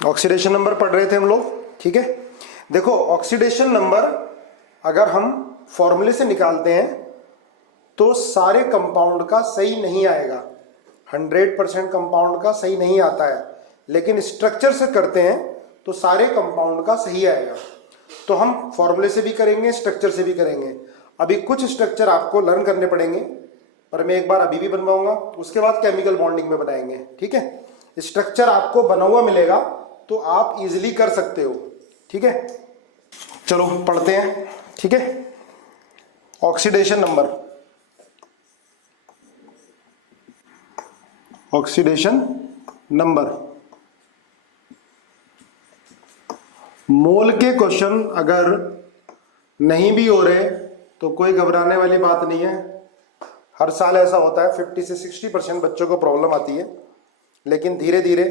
Oxidation number पढ़ रहे थे हम लोग, ठीक है। देखो ऑक्सीडेशन नंबर अगर हम फॉर्मूले से निकालते हैं तो सारे कंपाउंड का सही नहीं आएगा, 100% कंपाउंड का सही नहीं आता है, लेकिन स्ट्रक्चर से करते हैं तो सारे कंपाउंड का सही आएगा। तो हम फॉर्मूले से भी करेंगे, स्ट्रक्चर से भी करेंगे। अभी कुछ स्ट्रक्चर आपको लर्न करने पड़ेंगे, पर मैं एक बार अभी भी बनवाऊंगा, उसके बाद केमिकल बॉन्डिंग में बनाएंगे, ठीक है। स्ट्रक्चर आपको बना हुआ मिलेगा तो आप इजीली कर सकते हो, ठीक है। चलो पढ़ते हैं, ठीक है। ऑक्सीडेशन नंबर, ऑक्सीडेशन नंबर, मोल के क्वेश्चन अगर नहीं भी हो रहे तो कोई घबराने वाली बात नहीं है। हर साल ऐसा होता है, 50 से 60% बच्चों को प्रॉब्लम आती है, लेकिन धीरे धीरे,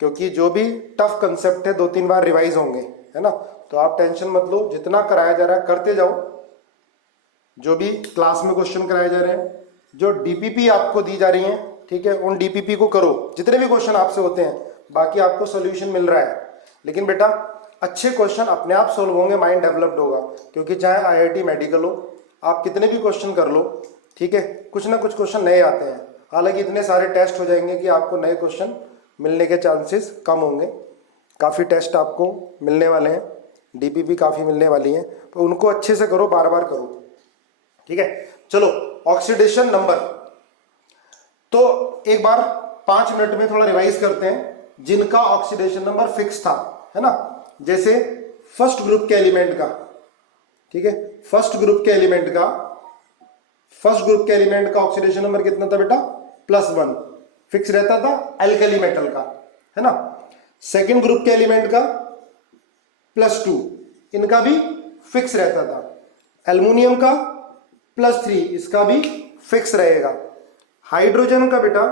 क्योंकि जो भी टफ कंसेप्ट है 2-3 बार रिवाइज होंगे, है ना। तो आप टेंशन मत लो, जितना कराया जा रहा है करते जाओ। जो भी क्लास में क्वेश्चन कराए जा रहे हैं, जो डीपीपी आपको दी जा रही है, ठीक है, उन डीपीपी को करो, जितने भी क्वेश्चन आपसे होते हैं। बाकी आपको सोल्यूशन मिल रहा है, लेकिन बेटा अच्छे क्वेश्चन अपने आप सोल्व होंगे, माइंड डेवलप्ड होगा। क्योंकि चाहे आईआईटी मेडिकल हो, आप कितने भी क्वेश्चन कर लो, ठीक है, कुछ ना कुछ क्वेश्चन नए आते हैं। हालांकि इतने सारे टेस्ट हो जाएंगे कि आपको नए क्वेश्चन मिलने के चांसेस कम होंगे। काफ़ी टेस्ट आपको मिलने वाले हैं, डीपीपी काफ़ी मिलने वाली हैं, तो उनको अच्छे से करो, बार बार करो, ठीक है। चलो ऑक्सीडेशन नंबर, तो एक बार 5 मिनट में थोड़ा रिवाइज करते हैं जिनका ऑक्सीडेशन नंबर फिक्स था, है ना। जैसे फर्स्ट ग्रुप के एलिमेंट का, ठीक है, फर्स्ट ग्रुप के एलिमेंट का ऑक्सीडेशन नंबर कितना था बेटा? +1 फिक्स रहता था अल्कली मेटल का, है ना। सेकेंड ग्रुप के एलिमेंट का +2, इनका भी फिक्स रहता था। एल्युमिनियम का +3, इसका भी फिक्स रहेगा। हाइड्रोजन का बेटा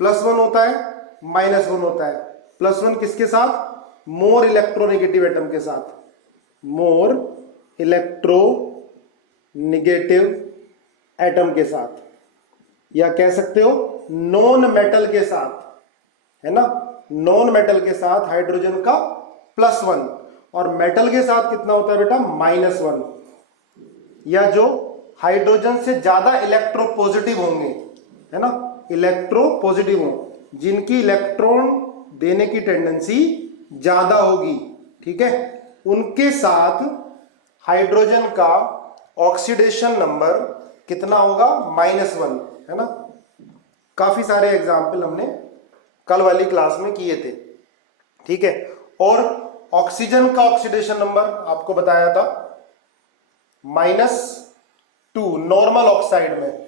+1 होता है, -1 होता है। +1 किसके साथ? मोर इलेक्ट्रोनेगेटिव एटम के साथ, मोर इलेक्ट्रोनेगेटिव एटम के साथ, या कह सकते हो नॉन मेटल के साथ, है ना। नॉन मेटल के साथ हाइड्रोजन का +1, और मेटल के साथ कितना होता है बेटा? -1। या जो हाइड्रोजन से ज्यादा इलेक्ट्रोपॉजिटिव होंगे, है ना, इलेक्ट्रोपॉजिटिव हो, जिनकी इलेक्ट्रॉन देने की टेंडेंसी ज्यादा होगी, ठीक है, उनके साथ हाइड्रोजन का ऑक्सीडेशन नंबर कितना होगा? -1, है ना। काफी सारे एग्जाम्पल हमने कल वाली क्लास में किए थे, ठीक है। और ऑक्सीजन का ऑक्सीडेशन नंबर आपको बताया था -2 नॉर्मल ऑक्साइड में।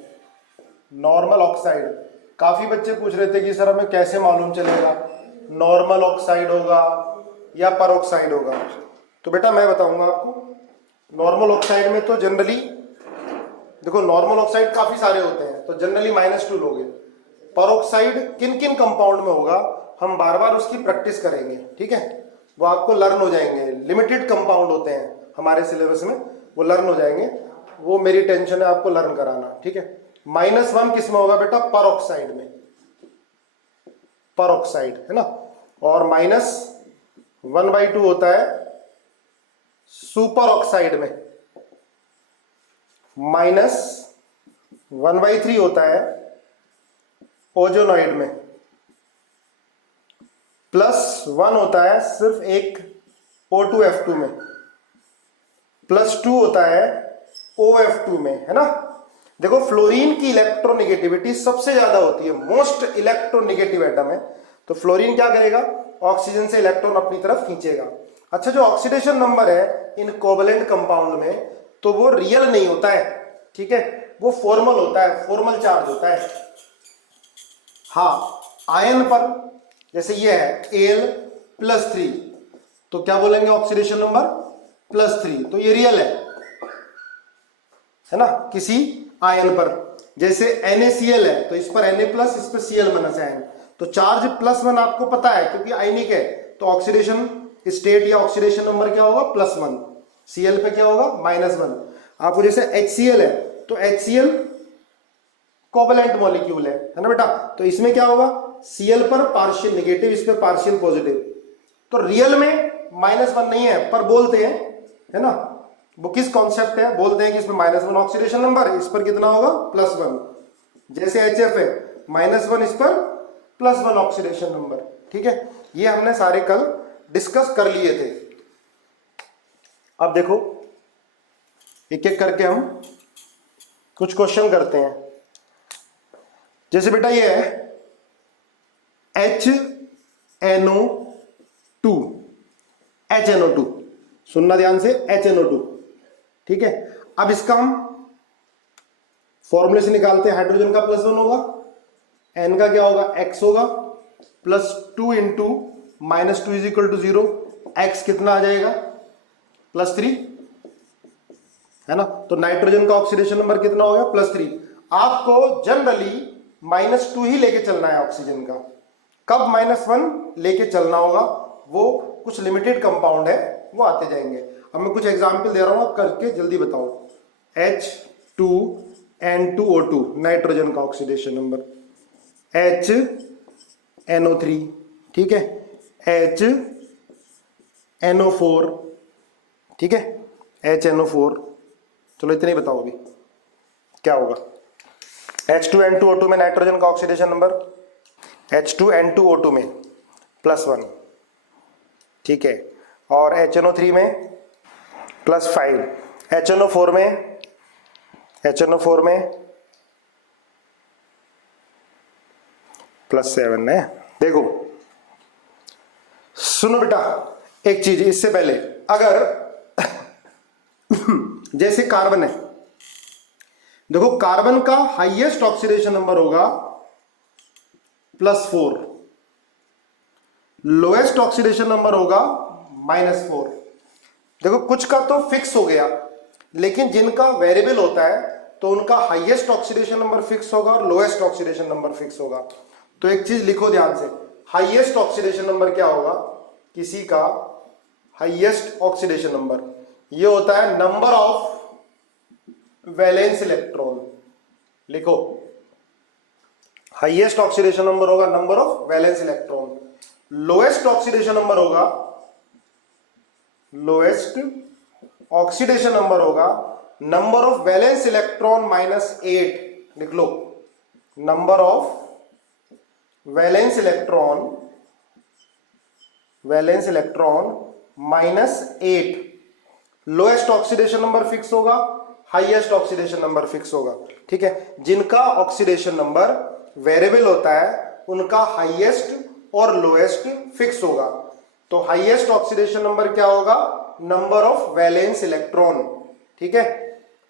नॉर्मल ऑक्साइड, काफी बच्चे पूछ रहे थे कि सर हमें कैसे मालूम चलेगा नॉर्मल ऑक्साइड होगा या परऑक्साइड होगा। तो बेटा मैं बताऊंगा आपको। नॉर्मल ऑक्साइड में तो जनरली देखो, नॉर्मल ऑक्साइड काफी सारे होते हैं, तो जनरली -2 लोगे। परऑक्साइड किन किन कंपाउंड में होगा, हम बार बार उसकी प्रैक्टिस करेंगे, ठीक है, वो आपको लर्न हो जाएंगे। लिमिटेड कंपाउंड होते हैं हमारे सिलेबस में, वो लर्न हो जाएंगे। वो मेरी टेंशन है आपको लर्न कराना, ठीक है। -1 किस में होगा बेटा? परऑक्साइड में, परऑक्साइड, है ना। और -1/2 होता है सुपर ऑक्साइड में, -1/3 होता है ओजोनॉइड में, +1 होता है सिर्फ एक O2F2 में, +2 होता है OF2 में, है ना। देखो फ्लोरीन की इलेक्ट्रोनेगेटिविटी सबसे ज्यादा होती है, मोस्ट इलेक्ट्रोनेगेटिव एटम है, तो फ्लोरीन क्या करेगा? ऑक्सीजन से इलेक्ट्रॉन अपनी तरफ खींचेगा। अच्छा, जो ऑक्सीडेशन नंबर है इन कोवलेंट कंपाउंड में, तो वो रियल नहीं होता है, ठीक है, वो फॉर्मल होता है, फॉर्मल चार्ज होता है। हाँ, आयन पर जैसे ये है Al+3, तो क्या बोलेंगे? ऑक्सीडेशन नंबर +3, तो ये रियल है ना, किसी आयन पर। जैसे NaCl है, तो इस पर Na+, इस पर Cl- आयन, तो चार्ज +1 आपको पता है क्योंकि आयनिक है, तो ऑक्सीडेशन स्टेट या ऑक्सीडेशन नंबर क्या होगा? +1। Cl पे क्या होगा? -1। आपको जैसे HCl है, तो HCl कोवलेंट मॉलिक्यूल है ना बेटा, तो इसमें क्या होगा? Cl पर पार्शियल नेगेटिव, इस पे पार्शियल पॉजिटिव, तो रियल में -1 नहीं है, पर बोलते हैं, है ना, वो किस कॉन्सेप्ट है, बोलते हैं कि इसमें -1 ऑक्सीडेशन नंबर, इस पर कितना होगा +1, जैसे HF है -1, इस पर +1 ऑक्सीडेशन नंबर। ठीक है, ये हमने सारे कल डिस्कस कर लिए थे। अब देखो एक एक करके हम कुछ क्वेश्चन करते हैं। जैसे बेटा ये है HNO2, सुनना ध्यान से, HNO2। ठीक है, अब इसका हम फॉर्मूले से निकालते हैं। हाइड्रोजन का +1 होगा, N का क्या होगा, X होगा, +2 into -2 is equal to 0, X कितना आ जाएगा, +3, है ना। तो नाइट्रोजन का ऑक्सीडेशन नंबर कितना हो गया, +3। आपको जनरली -2 ही लेके चलना है ऑक्सीजन का। कब -1 लेके चलना होगा, वो कुछ लिमिटेड कंपाउंड है, वो आते जाएंगे। अब मैं कुछ एग्जांपल दे रहा हूं, करके जल्दी बताओ। H2N2O2 नाइट्रोजन का ऑक्सीडेशन नंबर, HNO3, ठीक है, HNO4, ठीक है, HNO4। चलो इतने ही बताओ अभी क्या होगा। H2N2O2 में नाइट्रोजन का ऑक्सीडेशन नंबर, H2N2O2 में +1, ठीक है, और HNO3 में +5, HNO4 में +7 है। देखो सुनो बेटा, एक चीज इससे पहले, अगर जैसे कार्बन है, देखो कार्बन का हाईएस्ट ऑक्सीडेशन नंबर होगा +4, लोएस्ट ऑक्सीडेशन नंबर होगा -4। देखो कुछ का तो फिक्स हो गया, लेकिन जिनका वेरिएबल होता है तो उनका हाईएस्ट ऑक्सीडेशन नंबर फिक्स होगा और लोएस्ट ऑक्सीडेशन नंबर फिक्स होगा। तो एक चीज लिखो ध्यान से, हाईएस्ट ऑक्सीडेशन नंबर क्या होगा, किसी का हाईएस्ट ऑक्सीडेशन नंबर ये होता है नंबर ऑफ वैलेंस इलेक्ट्रॉन। लिखो हाईएस्ट ऑक्सीडेशन नंबर होगा number of valence electron, lowest oxidation number होगा, लोएस्ट ऑक्सीडेशन नंबर होगा नंबर ऑफ वैलेंस इलेक्ट्रॉन -8। लिख लो, number of valence electron -8। Lowest oxidation number fix होगा, हाईएस्ट ऑक्सीडेशन नंबर फिक्स होगा। ठीक है, जिनका ऑक्सीडेशन नंबर वेरिएबल होता है उनका हाईएस्ट और लोएस्ट फिक्स होगा। तो हाईएस्ट ऑक्सीडेशन नंबर क्या होगा, नंबर ऑफ वैलेंस इलेक्ट्रॉन, ठीक है,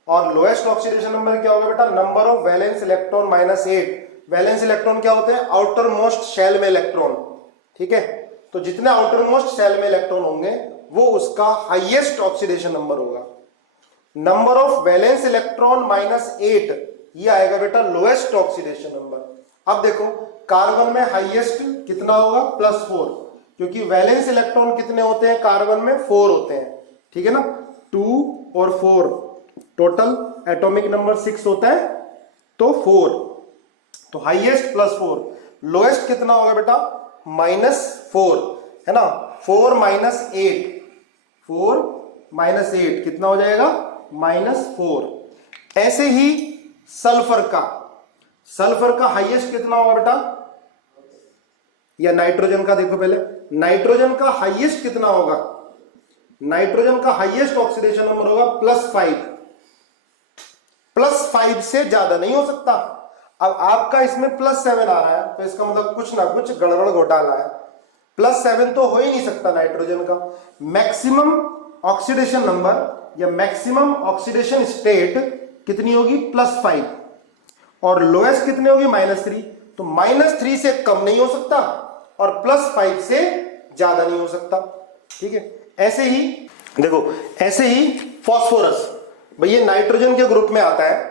और लोएस्ट ऑक्सीडेशन नंबर क्या होगा बेटा, number of valence electron -8। Valence electron क्या होते हैं, आउटर मोस्ट शेल में इलेक्ट्रॉन, ठीक है। तो जितने आउटर मोस्ट शेल में इलेक्ट्रॉन होंगे वो उसका हाईएस्ट ऑक्सीडेशन नंबर होगा। नंबर ऑफ वैलेंस इलेक्ट्रॉन -8 ये आएगा बेटा लोएस्ट ऑक्सीडेशन नंबर। अब देखो कार्बन में हाईएस्ट कितना होगा, +4, क्योंकि वैलेंस इलेक्ट्रॉन कितने होते हैं कार्बन में, 4 होते हैं, ठीक है ना, 2 और 4, टोटल एटॉमिक नंबर 6 होता है, तो 4, तो हाईएस्ट +4, लोएस्ट कितना होगा बेटा -4, है ना, 4 -8 कितना हो जाएगा, -4। ऐसे ही सल्फर का हाईएस्ट कितना होगा बेटा, या नाइट्रोजन का देखो पहले, नाइट्रोजन का हाईएस्ट कितना होगा, नाइट्रोजन का हाईएस्ट ऑक्सीडेशन नंबर होगा +5 से ज्यादा नहीं हो सकता। अब आपका इसमें +7 आ रहा है तो इसका मतलब कुछ ना कुछ गड़बड़ घोटाला है। +7 तो हो ही नहीं सकता नाइट्रोजन का। मैक्सिमम ऑक्सीडेशन नंबर या मैक्सिमम ऑक्सीडेशन स्टेट कितनी होगी, +5, और लोएस्ट कितनी होगी, -3। तो -3 से कम नहीं हो सकता और +5 से ज्यादा नहीं हो सकता, ठीक है। ऐसे ही देखो, ऐसे ही फास्फोरस, भैया नाइट्रोजन के ग्रुप में आता है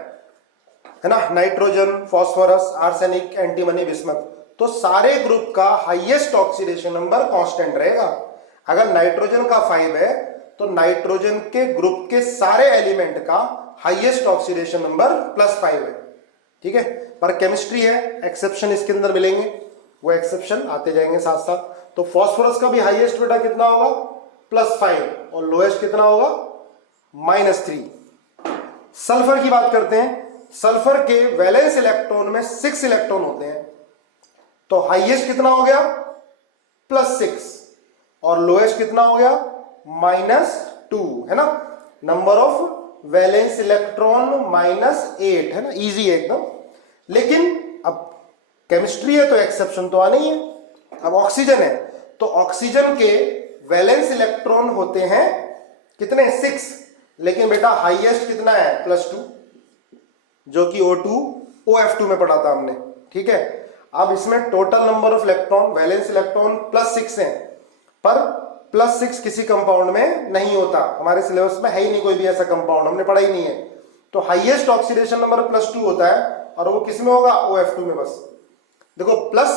ना, nitrogen, phosphorus, arsenic, antimony, bismuth, तो सारे ग्रुप का हाईएस्ट ऑक्सीडेशन नंबर कांस्टेंट रहेगा। अगर नाइट्रोजन का 5 है तो नाइट्रोजन के ग्रुप के सारे एलिमेंट का हाईएस्ट ऑक्सीडेशन नंबर +5 है, ठीक है। पर केमिस्ट्री है, एक्सेप्शन इसके अंदर मिलेंगे, वो एक्सेप्शन आते जाएंगे साथ साथ। तो फास्फोरस का भी हाईएस्ट बेटा कितना होगा +5 और लोएस्ट कितना होगा -3। सल्फर की बात करते हैं, सल्फर के वैलेंस इलेक्ट्रॉन में 6 इलेक्ट्रॉन होते हैं, तो हाईएस्ट कितना हो गया +6 और लोएस्ट कितना हो गया -2, है ना। नंबर ऑफ वैलेंस इलेक्ट्रॉन -8, है ना, इजी है एकदम। लेकिन अब केमिस्ट्री है तो एक्सेप्शन तो आनी है। अब ऑक्सीजन है तो ऑक्सीजन के वैलेंस इलेक्ट्रॉन होते हैं कितने 6, लेकिन बेटा हाईएस्ट कितना है +2, जो कि O2 OF2 में पढ़ा था हमने, ठीक है। अब इसमें total number of electron valence electron +6 हैं, पर +6 किसी कंपाउंड में नहीं होता, हमारे सिलेबस में है ही नहीं कोई भी ऐसा कंपाउंड, हमने पढ़ा ही नहीं है। तो हाईएस्ट ऑक्सीडेशन नंबर +2 होता है और वो किस में होगा OF2 में। बस देखो प्लस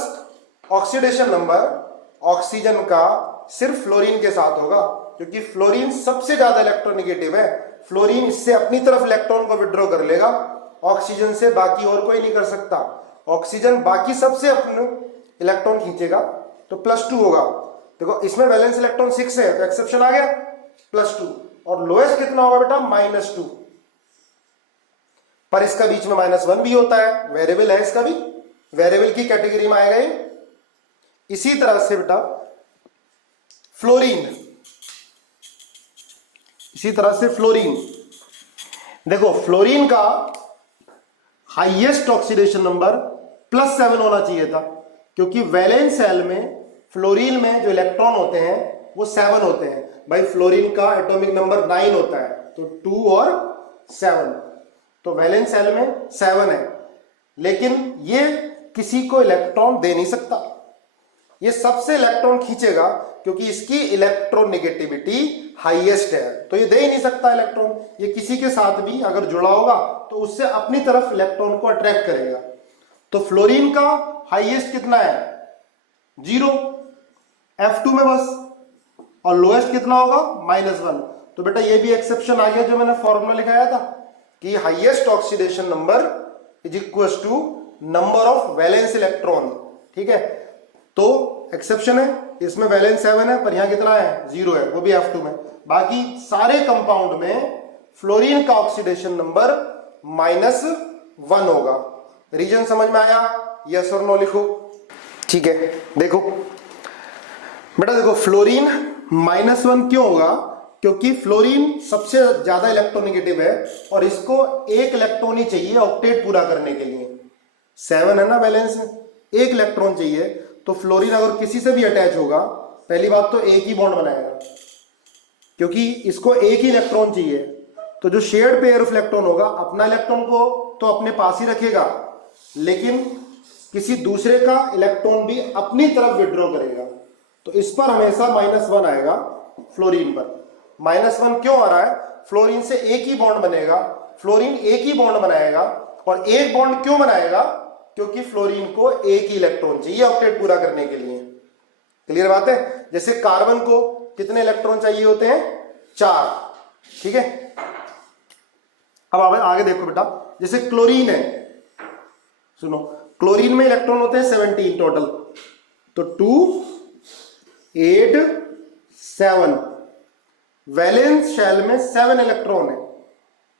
ऑक्सीडेशन नंबर ऑक्सीजन का सिर्फ फ्लोरीन के साथ होगा, क्योंकि फ्लोरीन सबसे ज्यादा इलेक्ट्रोनेगेटिव है। फ्लोरीन इससे अपनी तरफ इलेक्ट्रॉन को विड्रॉ कर लेगा, ऑक्सीजन से बाकी और कोई नहीं कर सकता। ऑक्सीजन बाकी सबसे अपने इलेक्ट्रॉन खींचेगा तो +2 होगा। देखो इसमें वैलेंस इलेक्ट्रॉन 6 है तो एक्सेप्शन आ गया +2, और लोएस्ट कितना होगा बेटा -2, पर इसका बीच में -1 भी होता है, वेरिएबल है इसका भी, वेरिएबल की कैटेगरी में आएगा ये। इसी तरह से बेटा फ्लोरीन, इसी तरह से फ्लोरीन, देखो फ्लोरीन का हाईएस्ट ऑक्सीडेशन नंबर +7 होना चाहिए था, क्योंकि वैलेंस शेल में फ्लोरीन में जो इलेक्ट्रॉन होते हैं वो 7 होते हैं। भाई फ्लोरीन का एटॉमिक नंबर 9 होता है, तो 2 और 7, तो वैलेंस शेल में 7 है, लेकिन ये किसी को इलेक्ट्रॉन दे नहीं सकता, ये सबसे इलेक्ट्रॉन खींचेगा क्योंकि इसकी इलेक्ट्रोनेगेटिविटी हाईएस्ट है, तो ये दे ही नहीं सकता इलेक्ट्रॉन। ये किसी के साथ भी अगर जुड़ा होगा तो उससे अपनी तरफ इलेक्ट्रॉन को अट्रैक्ट करेगा। तो फ्लोरीन का हाईएस्ट कितना है 0 F2 में बस, और लोएस्ट कितना होगा -1। तो बेटा ये भी एक्सेप्शन आ गया जो मैंने फॉर्मूला लिखाया था कि highest oxidation number is equal to number of valence electron, ठीक है। तो एक्सेप्शन है, इसमें वैलेंस 7 है पर यहां कितना है 0 है, वो भी F2 में। बाकी सारे कंपाउंड में फ्लोरीन का ऑक्सीडेशन नंबर -1 होगा। रीजन समझ में आया, यस और नो लिखो, ठीक है। देखो बेटा, देखो फ्लोरीन -1 क्यों होगा, क्योंकि फ्लोरीन सबसे ज्यादा इलेक्ट्रोनेगेटिव है और इसको एक इलेक्ट्रॉन ही चाहिए ऑक्टेट पूरा करने के लिए। 7 है ना बैलेंस में, एक इलेक्ट्रॉन चाहिए, तो फ्लोरीन अगर किसी से भी अटैच होगा, पहली बात तो एक ही बॉन्ड बनाएगा, क्योंकि इसको एक ही इलेक्ट्रॉन चाहिए। तो जो शेयर्ड पेयर ऑफ इलेक्ट्रॉन होगा, अपना इलेक्ट्रॉन को तो अपने पास ही रखेगा, लेकिन किसी दूसरे का इलेक्ट्रॉन भी अपनी तरफ विड्रॉ करेगा। तो इस पर हमेशा -1 आएगा फ्लोरीन पर। -1 क्यों आ रहा है, फ्लोरीन से एक ही बॉन्ड बनेगा, फ्लोरीन एक ही बॉन्ड बनाएगा, और एक बॉन्ड क्यों बनाएगा, क्योंकि फ्लोरीन को एक ही इलेक्ट्रॉन चाहिए ऑक्टेट पूरा करने के लिए। क्लियर बात है। जैसे कार्बन को कितने इलेक्ट्रॉन चाहिए होते हैं 4, ठीक है। अब आगे देखो बेटा, जैसे क्लोरीन है, सुनो क्लोरीन में इलेक्ट्रॉन होते हैं 17 टोटल, तो 2 8 7, वैलेंस शेल में 7 इलेक्ट्रॉन है,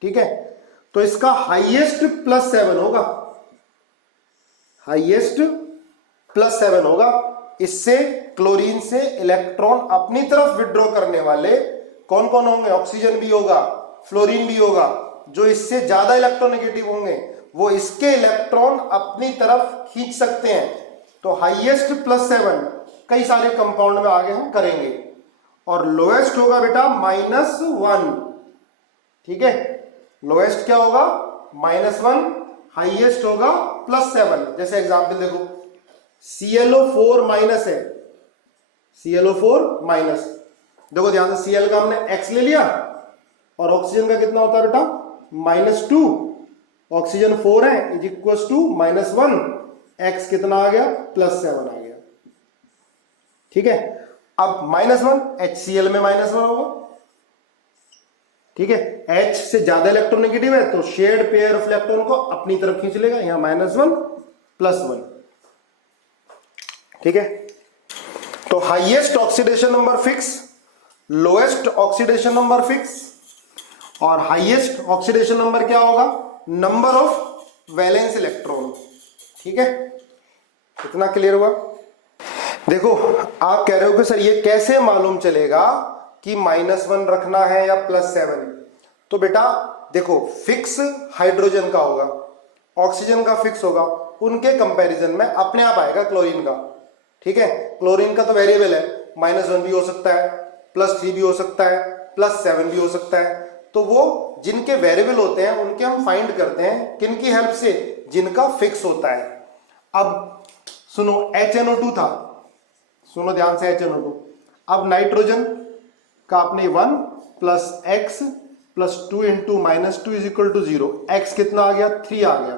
ठीक है। तो इसका हाईएस्ट +7 होगा, हाईएस्ट +7 होगा। इससे क्लोरीन से इलेक्ट्रॉन अपनी तरफ विड्रॉ करने वाले कौन कौन होंगे, ऑक्सीजन भी होगा, फ्लोरीन भी होगा। जो इससे ज्यादा इलेक्ट्रोनेगेटिव होंगे वो इसके इलेक्ट्रॉन अपनी तरफ खींच सकते हैं। तो हाईएस्ट +7 कई सारे कंपाउंड में आगे हम करेंगे, और लोएस्ट होगा बेटा -1, ठीक है। लोएस्ट क्या होगा -1, हाईएस्ट होगा +7। जैसे एग्जांपल देखो, ClO4- है, ClO4-, देखो ध्यान से, Cl का हमने X ले लिया, और ऑक्सीजन का कितना होता है बेटा -2, ऑक्सीजन 4 है, इज इक्वल टू -1, X कितना आ गया +7 आ गया, ठीक है। अब -1 HCl में -1 होगा, ठीक है। H से ज्यादा इलेक्ट्रोनेगेटिव है तो शेयर्ड पेयर ऑफ इलेक्ट्रॉन को अपनी तरफ खींच लेगा, यहां -1 +1, ठीक है। तो highest oxidation number fix, lowest oxidation number fix, और हाईएस्ट ऑक्सीडेशन नंबर क्या होगा, नंबर ऑफ वैलेंस इलेक्ट्रॉन। ठीक है, इतना क्लियर हुआ। देखो आप कह रहे हो कि सर ये कैसे मालूम चलेगा कि -1 रखना है या +7? तो बेटा देखो, फिक्स हाइड्रोजन का होगा, ऑक्सीजन का फिक्स होगा, उनके कंपैरिजन में अपने आप आएगा क्लोरीन का। ठीक है, क्लोरीन का तो वेरिएबल है, -1 भी हो सकता है, +3 भी हो सकता है, +7 भी हो सकता है। तो वो जिनके वेरिएबल होते हैं उनके हम फाइंड करते हैं, किनकी हेल्प से, जिनका फिक्स होता है। अब सुनो, HNO2 था, सुनो ध्यान से, HNO2। अब नाइट्रोजन का आपने 1 + x + 2 × -2 = 0, x कितना आ गया, 3 आ गया।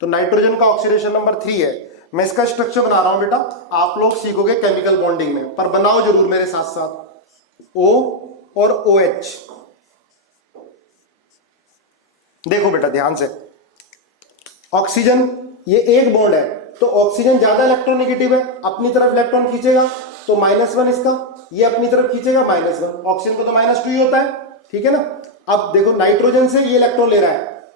तो नाइट्रोजन का ऑक्सीडेशन नंबर 3 है। मैं इसका स्ट्रक्चर बना रहा हूं बेटा, आप लोग सीखोगे केमिकल बॉन्डिंग में, पर बनाओ जरूर मेरे साथ साथ। O और OH, देखो बेटा ध्यान से, ऑक्सीजन ये एक बॉन्ड है, तो ऑक्सीजन ज्यादा इलेक्ट्रोनेगेटिव है, अपनी तरफ इलेक्ट्रॉन खींचेगा, तो -1 इसका, ये अपनी तरफ खींचेगा -1, ऑक्सीजन को तो -2 ही होता है। ठीक है ना। अब देखो नाइट्रोजन से ये इलेक्ट्रॉन ले रहा है,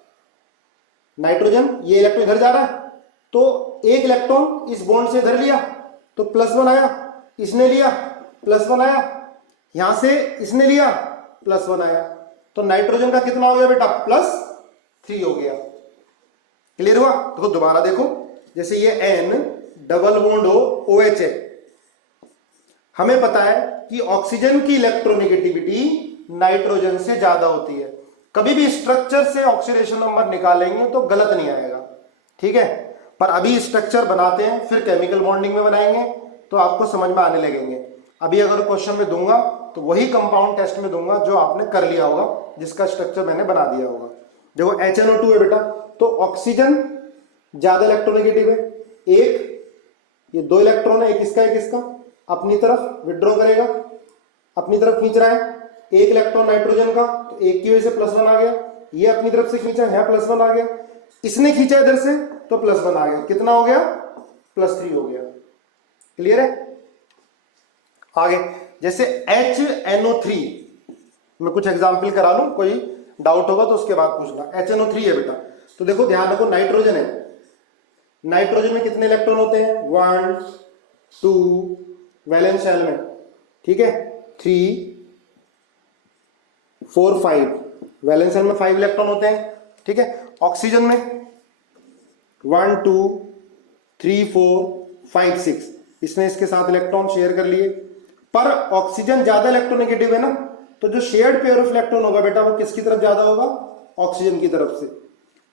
नाइट्रोजन ये इलेक्ट्रॉन इधर जा रहा है, तो एक इलेक्ट्रॉन इस बॉन्ड से इधर लिया तो +1 आया, इसने लिया +1 आया, यहां से इसने लिया +1 आया, तो नाइट्रोजन का कितना हो गया बेटा, +3 हो गया। क्लियर हुआ। देखो दोबारा देखो, जैसे ये N डबल बॉन्ड हो OH है, हमें पता है कि ऑक्सीजन की इलेक्ट्रोनेगेटिविटी नाइट्रोजन से ज्यादा होती है। कभी भी स्ट्रक्चर से ऑक्सीडेशन नंबर निकालेंगे तो गलत नहीं आएगा। ठीक है, पर अभी स्ट्रक्चर बनाते हैं, फिर केमिकल बॉन्डिंग में बनाएंगे तो आपको समझ में आने लगेंगे। अभी अगर क्वेश्चन में दूंगा तो वही कंपाउंड टेस्ट में दूंगा जो आपने कर लिया होगा, जिसका स्ट्रक्चर मैंने बना दिया होगा। देखो HNO2 है बेटा, तो ऑक्सीजन ज्यादा इलेक्ट्रोनेगेटिव है, एक ये 2 इलेक्ट्रॉन है, एक इसका अपनी तरफ विड्रॉ करेगा, अपनी तरफ खींच रहा है, एक इलेक्ट्रॉन नाइट्रोजन का, तो एक की वजह से +1 आ गया, ये अपनी तरफ से खींचा, यहां +1 आ गया, इसने खींचा इधर से तो +1 आ गया, कितना हो गया, +3 हो गया। क्लियर है। आगे जैसे HNO3, मैं कुछ एग्जाम्पल करा लूं, कोई डाउट होगा तो उसके बाद पूछना। HNO3 है बेटा, तो देखो ध्यान रखो, नाइट्रोजन है, नाइट्रोजन में कितने इलेक्ट्रॉन होते हैं, 1 2 वैलेंस शेल में, ठीक है, 3 4 5 वैलेंस शेल में 5 इलेक्ट्रॉन होते हैं। ठीक है, ऑक्सीजन में 1 2 3 4 5 6, इसने इसके साथ इलेक्ट्रॉन शेयर कर लिए, पर ऑक्सीजन ज्यादा इलेक्ट्रोनेगेटिव है ना, तो जो शेयर्ड पेयर ऑफ इलेक्ट्रॉन होगा बेटा वो किसकी तरफ ज्यादा होगा, ऑक्सीजन की तरफ से।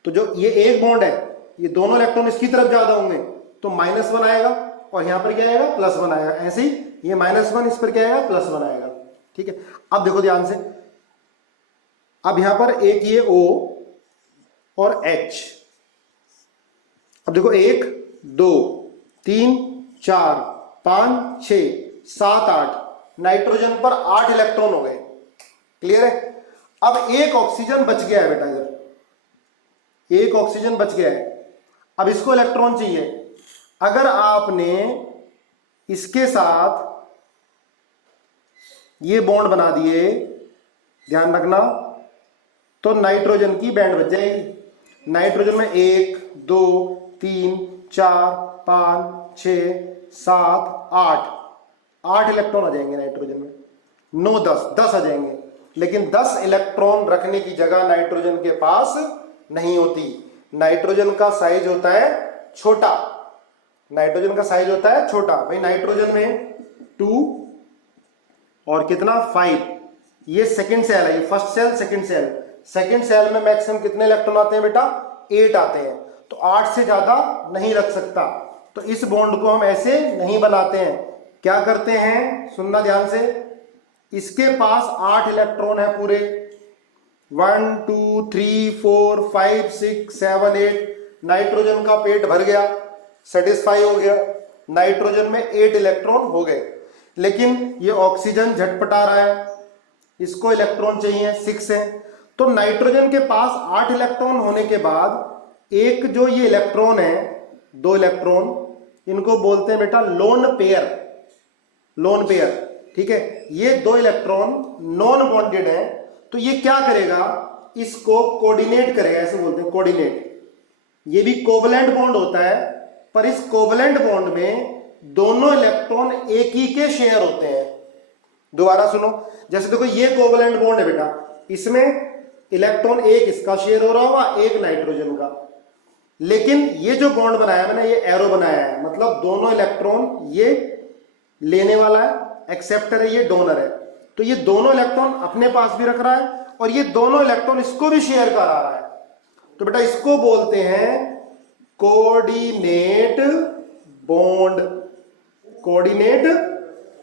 तो जो ये एक बॉन्ड है, ये दोनों इलेक्ट्रॉन इसकी तरफ ज्यादा होंगे तो -1 आएगा, और यहां पर क्या आएगा, +1 आएगा। ऐसे ही ये -1 इस पर क्या आएगा, +1 आएगा। ठीक है, अब देखो ध्यान से, अब यहां पर एक ये O और H, अब देखो 1 2 3 4 5 6 7 8, नाइट्रोजन पर 8 इलेक्ट्रॉन हो गए। क्लियर है। अब एक ऑक्सीजन बच गया है बेटा, इधर एक ऑक्सीजन बच गया है, अब इसको इलेक्ट्रॉन चाहिए। अगर आपने इसके साथ ये बॉन्ड बना दिए, ध्यान रखना, तो नाइट्रोजन की बैंड बच जाएगी। नाइट्रोजन में 1 2 3 4 5 6 7 8 इलेक्ट्रॉन आ जाएंगे नाइट्रोजन में, 9 10 आ जाएंगे। लेकिन 10 इलेक्ट्रॉन रखने की जगह नाइट्रोजन के पास नहीं होती। नाइट्रोजन का साइज होता है छोटा, नाइट्रोजन का साइज होता है छोटा। भाई नाइट्रोजन में 2 और कितना 5, ये सेकंड सेल है, ये first cell second cell. Second cell में मैक्सिमम कितने इलेक्ट्रॉन आते हैं बेटा, 8 आते हैं, तो 8 से ज्यादा नहीं रख सकता। तो इस बॉन्ड को हम ऐसे नहीं बनाते हैं। क्या करते हैं, सुनना ध्यान से, इसके पास 8 इलेक्ट्रॉन है पूरे, 1 2 3 4 5 6 7 8, नाइट्रोजन का पेट भर गया, सेटिस्फाई हो गया, नाइट्रोजन में 8 इलेक्ट्रॉन हो गए। लेकिन ये ऑक्सीजन झटपटा रहा है, इसको इलेक्ट्रॉन चाहिए 6 है, तो नाइट्रोजन के पास 8 इलेक्ट्रॉन होने के बाद एक जो ये इलेक्ट्रॉन है, 2 इलेक्ट्रॉन, इनको बोलते हैं बेटा लोन पेयर। लोन पेयर, ठीक है। ये दो इलेक्ट्रॉन नॉन बॉन्डेड है, तो ये क्या करेगा, इसको कोऑर्डिनेट करेगा, ऐसे बोलते हैं कोऑर्डिनेट। ये भी कोवलेंट बॉन्ड होता है, पर इस कोवलेंट बॉन्ड में दोनों इलेक्ट्रॉन एक ही के शेयर होते हैं। दोबारा सुनो, जैसे देखो ये कोवलेंट बॉन्ड है बेटा, इसमें इलेक्ट्रॉन एक इसका शेयर हो रहा होगा, एक नाइट्रोजन का। लेकिन ये जो बॉन्ड बनाया मैंने, ये एरो बनाया है, मतलब दोनों इलेक्ट्रॉन, ये लेने वाला है, एक्सेप्टर है, ये डोनर है। तो ये दोनों इलेक्ट्रॉन अपने पास भी रख रहा है और ये दोनों इलेक्ट्रॉन इसको भी शेयर करा रहा है। तो बेटा इसको बोलते हैं कोऑर्डिनेट बॉन्ड, कोऑर्डिनेट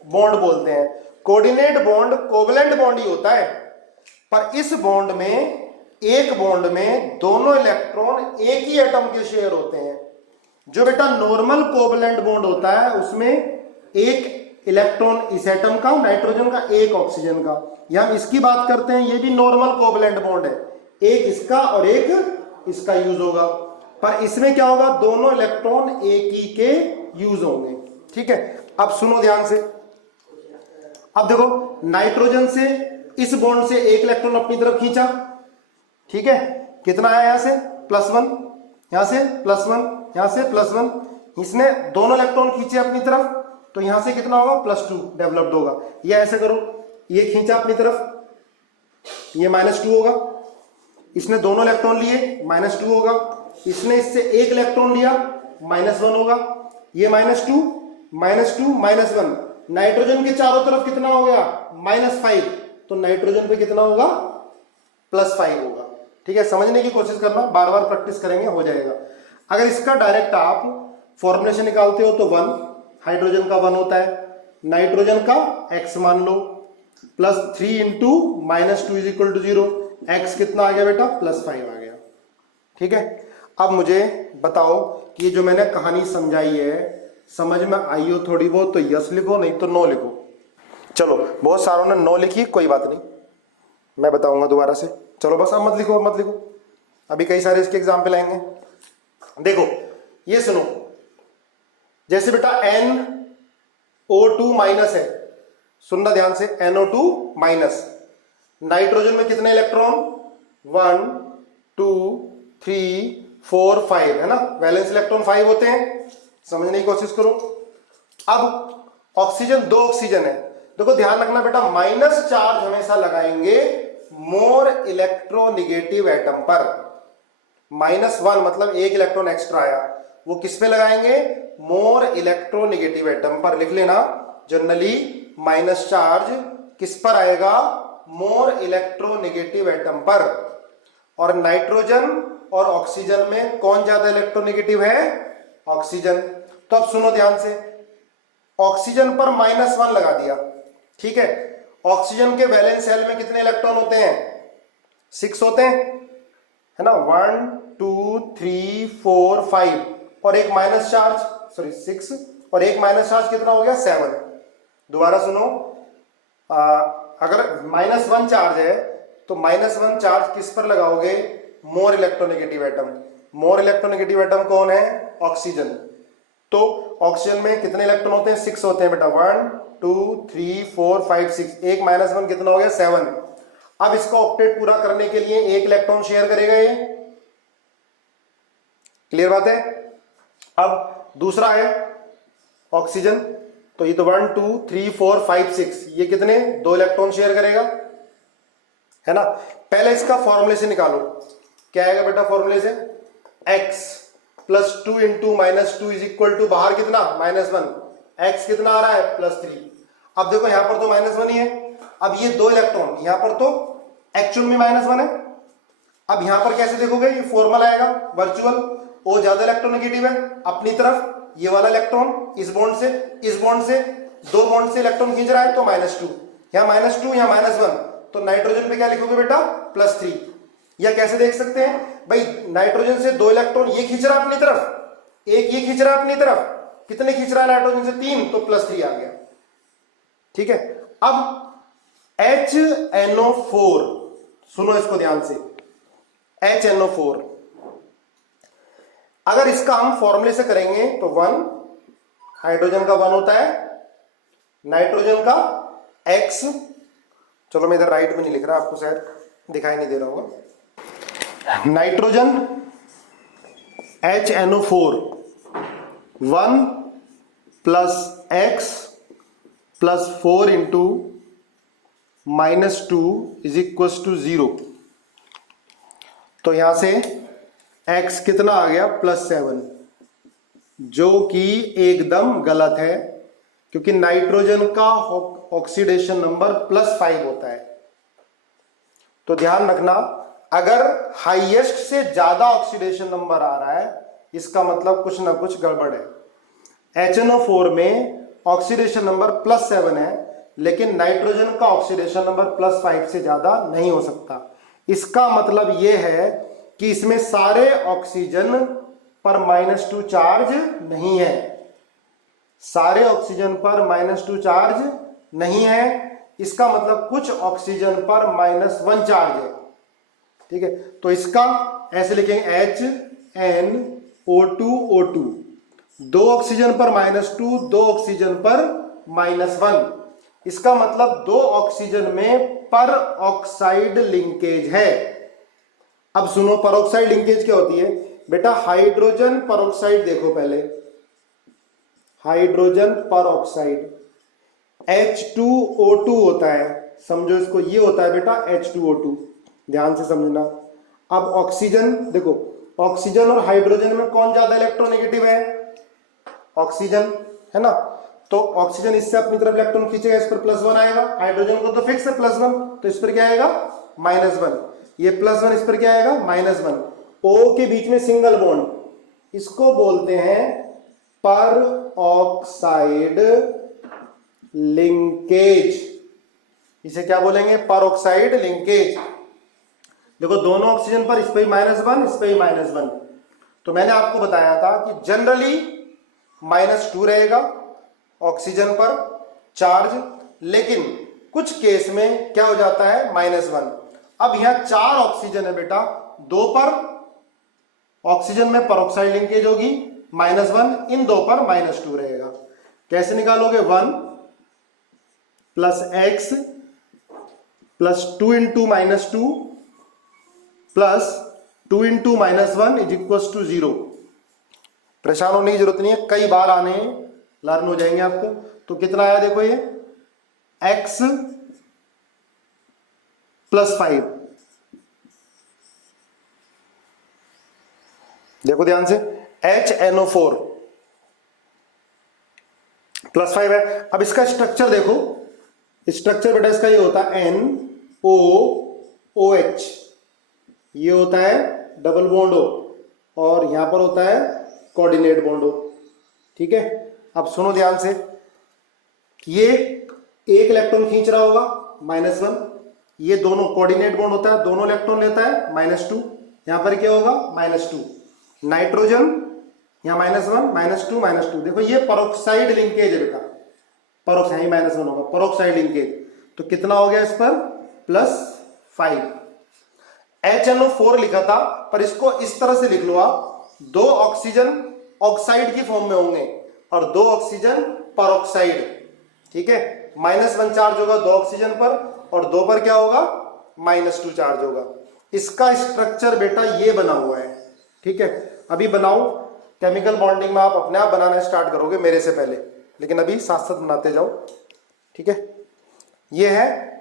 बॉन्ड बोलते हैं। कोऑर्डिनेट बॉन्ड कोवलेंट बॉन्ड ही होता है, पर इस बॉन्ड में, एक बॉन्ड में दोनों इलेक्ट्रॉन एक ही एटम के शेयर होते हैं। जो बेटा नॉर्मल कोवलेंट बॉन्ड होता है उसमें एक इलेक्ट्रॉन इस एटम का, नाइट्रोजन का, एक ऑक्सीजन का। यह हम इसकी बात करते हैं, ये भी नॉर्मल कोवलेंट बॉन्ड है, एक इसका और एक इसका यूज होगा। पर इसमें क्या होगा, दोनों इलेक्ट्रॉन एक ही के यूज होंगे, ठीक है। अब सुनो ध्यान से, अब देखो नाइट्रोजन से इस बॉन्ड से एक इलेक्ट्रॉन अपनी तरफ खींचा, ठीक है, कितना आया, यहां से +1, यहां से +1, यहां से +1, इसने दोनों इलेक्ट्रॉन खींचे अपनी तरफ, तो यहां से कितना होगा, +2 डेवलप्ड होगा। या ऐसे करो, ये खींचा अपनी तरफ, ये -2 होगा, इसने दोनों इलेक्ट्रॉन लिए, -2 होगा, इसने इससे एक इलेक्ट्रॉन लिया, -1 होगा, ये -2, -2, -1, नाइट्रोजन के चारों तरफ कितना हो गया, -5, तो नाइट्रोजन पे कितना होगा, +5 होगा, ठीक है। समझने की कोशिश करना, बार बार प्रैक्टिस करेंगे, हो जाएगा। अगर इसका डायरेक्ट आप फॉर्मूलेशन निकालते हो तो 1, हाइड्रोजन का 1 होता है, नाइट्रोजन का x मान लो, +3 इंटू -2 = 0, x कितना आ गया बेटा, +5 आ गया, ठीक है। अब मुझे बताओ कि ये जो मैंने कहानी समझाई है, समझ में आई हो थोड़ी बहुत तो यस लिखो, नहीं तो नो लिखो। चलो बहुत सारों ने नो लिखी, कोई बात नहीं, मैं बताऊंगा दोबारा से। चलो बस अब मत लिखो, मत लिखो, अभी कई सारे इसके एग्जाम्पल आएंगे। देखो ये सुनो, जैसे बेटा NO2 माइनस है, सुनना ध्यान से, NO2 माइनस, नाइट्रोजन में कितने इलेक्ट्रॉन, 1 2 3 4 5 है ना, वैलेंस इलेक्ट्रॉन 5 होते हैं, समझने की कोशिश करो। अब ऑक्सीजन, 2 ऑक्सीजन है, देखो ध्यान रखना बेटा, माइनस चार्ज हमेशा लगाएंगे मोर इलेक्ट्रोनिगेटिव एटम पर। -1 मतलब एक इलेक्ट्रॉन एक्स्ट्रा आया, वो किस पे लगाएंगे, मोर इलेक्ट्रोनिगेटिव एटम पर। लिख लेना, जनरली माइनस चार्ज किस पर आएगा, मोर इलेक्ट्रोनिगेटिव एटम पर। और नाइट्रोजन और ऑक्सीजन में कौन ज्यादा इलेक्ट्रोनिगेटिव है, ऑक्सीजन। तो अब सुनो ध्यान से, ऑक्सीजन पर -1 लगा दिया, ठीक है। ऑक्सीजन के वैलेंस शेल में कितने इलेक्ट्रॉन होते हैं, 6 होते हैं, है ना, 1 2 3 4 5, और एक माइनस चार्ज, सॉरी 6, और एक माइनस चार्ज कितना हो गया, 7। दोबारा सुनो, अगर -1 चार्ज है तो -1 चार्ज किस पर लगाओगे, more electronegative atom. More electronegative atom कौन है, ऑक्सीजन। तो ऑक्सीजन में कितने इलेक्ट्रॉन होते हैं, 6 होते हैं बेटा, 1 2 3 4 5 6, एक -1 कितना हो गया, 7। अब इसका ऑक्टेट पूरा करने के लिए एक इलेक्ट्रॉन शेयर करेगा ये, क्लियर बात है। अब दूसरा है ऑक्सीजन, तो ये तो 1 2 3 4 5 6, ये कितने, 2 इलेक्ट्रॉन शेयर करेगा, है ना। पहले इसका फॉर्मूले से निकालो, क्या आएगा बेटा फॉर्मूले से, x +2 इंटू -2 = बाहर कितना, -1, x कितना आ रहा है, +3। अब देखो यहां पर तो -1 ही है, अब ये 2 इलेक्ट्रॉन, यहां पर तो एक्चुअल में -1 है। अब यहां पर कैसे देखोगे, ये फॉर्मूला आएगा वर्चुअल, ओ ज्यादा इलेक्ट्रोनेगेटिव है अपनी तरफ, ये वाला इलेक्ट्रॉन इस बॉन्ड से, इस बॉन्ड से, 2 बॉन्ड से इलेक्ट्रॉन खींच रहा है, तो -2, यहां -2, यहां -1, तो नाइट्रोजन पे क्या लिखोगे बेटा, +3। या कैसे देख सकते हैं भाई, नाइट्रोजन से 2 इलेक्ट्रॉन ये खींच रहा है अपनी तरफ, एक ये खींच रहा है अपनी तरफ, कितने खींच रहा है नाइट्रोजन से, 3, तो +3 आ गया, ठीक है। अब HNO4, सुनो इसको ध्यान से, HNO4, अगर इसका हम फॉर्मूले से करेंगे तो 1, हाइड्रोजन का 1 होता है, नाइट्रोजन का X, चलो मैं इधर राइट में नहीं लिख रहा, आपको शायद दिखाई नहीं दे रहा होगा। Nitrogen HNO4 1 plus X plus 4 into -2 is equal to 0। तो यहां से X कितना आ गया +7, जो कि एकदम गलत है, क्योंकि नाइट्रोजन का ऑक्सीडेशन नंबर +5 होता है। तो ध्यान रखना, अगर हाईएस्ट से ज्यादा ऑक्सीडेशन नंबर आ रहा है, इसका मतलब कुछ ना कुछ गड़बड़ है। HNO4 में ऑक्सीडेशन नंबर +7 है, लेकिन नाइट्रोजन का ऑक्सीडेशन नंबर +5 से ज्यादा नहीं हो सकता। इसका मतलब यह है कि इसमें सारे ऑक्सीजन पर -2 चार्ज नहीं है, सारे ऑक्सीजन पर -2 चार्ज नहीं है। इसका मतलब कुछ ऑक्सीजन पर -1 चार्ज है। ठीक है, तो इसका ऐसे लिखेंगे HNO2O2, 2 ऑक्सीजन पर -2, 2 ऑक्सीजन पर -1। इसका मतलब 2 ऑक्सीजन में पर ऑक्साइड लिंकेज है। अब सुनो, पर ऑक्साइड लिंकेज क्या होती है बेटा? हाइड्रोजन पर ऑक्साइड देखो पहले, हाइड्रोजन पर ऑक्साइड H2O2 होता है, समझो इसको, ये होता है बेटा H2O2, ध्यान से समझना। अब ऑक्सीजन देखो, ऑक्सीजन और हाइड्रोजन में कौन ज्यादा इलेक्ट्रोनेगेटिव है? ऑक्सीजन, है ना। तो ऑक्सीजन इससे अपनी तरफ इलेक्ट्रॉन खींचेगा, इस पर +1 आएगा। हाइड्रोजन को तो फिक्स है +1, तो इस पर क्या आएगा -1। ये +1 इस पर क्या आएगा -1। O के बीच में सिंगल बॉन्ड, इसको बोलते हैं पर ऑक्साइड लिंकेज। इसे क्या बोलेंगे? पर ऑक्साइड लिंकेज। देखो, दोनों ऑक्सीजन पर, इस पे -1, इस पे -1। तो मैंने आपको बताया था कि जनरली -2 रहेगा ऑक्सीजन पर चार्ज, लेकिन कुछ केस में क्या हो जाता है -1। अब यहां 4 ऑक्सीजन है बेटा, 2 पर ऑक्सीजन में परऑक्साइड लिंकेज होगी -1, इन 2 पर -2 रहेगा। कैसे निकालोगे? 1 plus X plus 2 into -2 plus 2 into -1 is equal to 0। परेशान होने की जरूरत नहीं है, कई बार आने हैं, लर्न हो जाएंगे आपको। तो कितना आया देखो, ये X +5, देखो ध्यान से, HNO4 +5 है। अब इसका स्ट्रक्चर देखो, स्ट्रक्चर बेटा इसका ये होता है NOOH, ये होता है डबल बॉन्ड O, और यहां पर होता है कोऑर्डिनेट बॉन्ड O। ठीक है, अब सुनो ध्यान से, ये एक इलेक्ट्रॉन खींच रहा होगा -1, ये दोनों कोऑर्डिनेट बॉन्ड होता है, दोनों इलेक्ट्रॉन लेता है -2, यहां पर क्या होगा -2। नाइट्रोजन यहां -1 -2 देखो, ये परऑक्साइड लिंकेज है बेटा, परऑक्साइड -1 होगा, परऑक्साइड लिंकेज। तो कितना हो गया इस पर? +5। HNO4 लिखा था, पर इसको इस तरह से लिख लो आप, 2 ऑक्सीजन ऑक्साइड की फॉर्म में होंगे और 2 ऑक्सीजन परऑक्साइड। ठीक है, -1 चार्ज होगा 2 ऑक्सीजन पर, और 2 पर क्या होगा? -2 चार्ज होगा। इसका स्ट्रक्चर बेटा ये बना हुआ है। ठीक है, अभी बनाओ, केमिकल बॉन्डिंग में आप अपने आप बनाना स्टार्ट करोगे मेरे से पहले, लेकिन अभी साथ साथ बनाते जाओ। ठीक है, ये है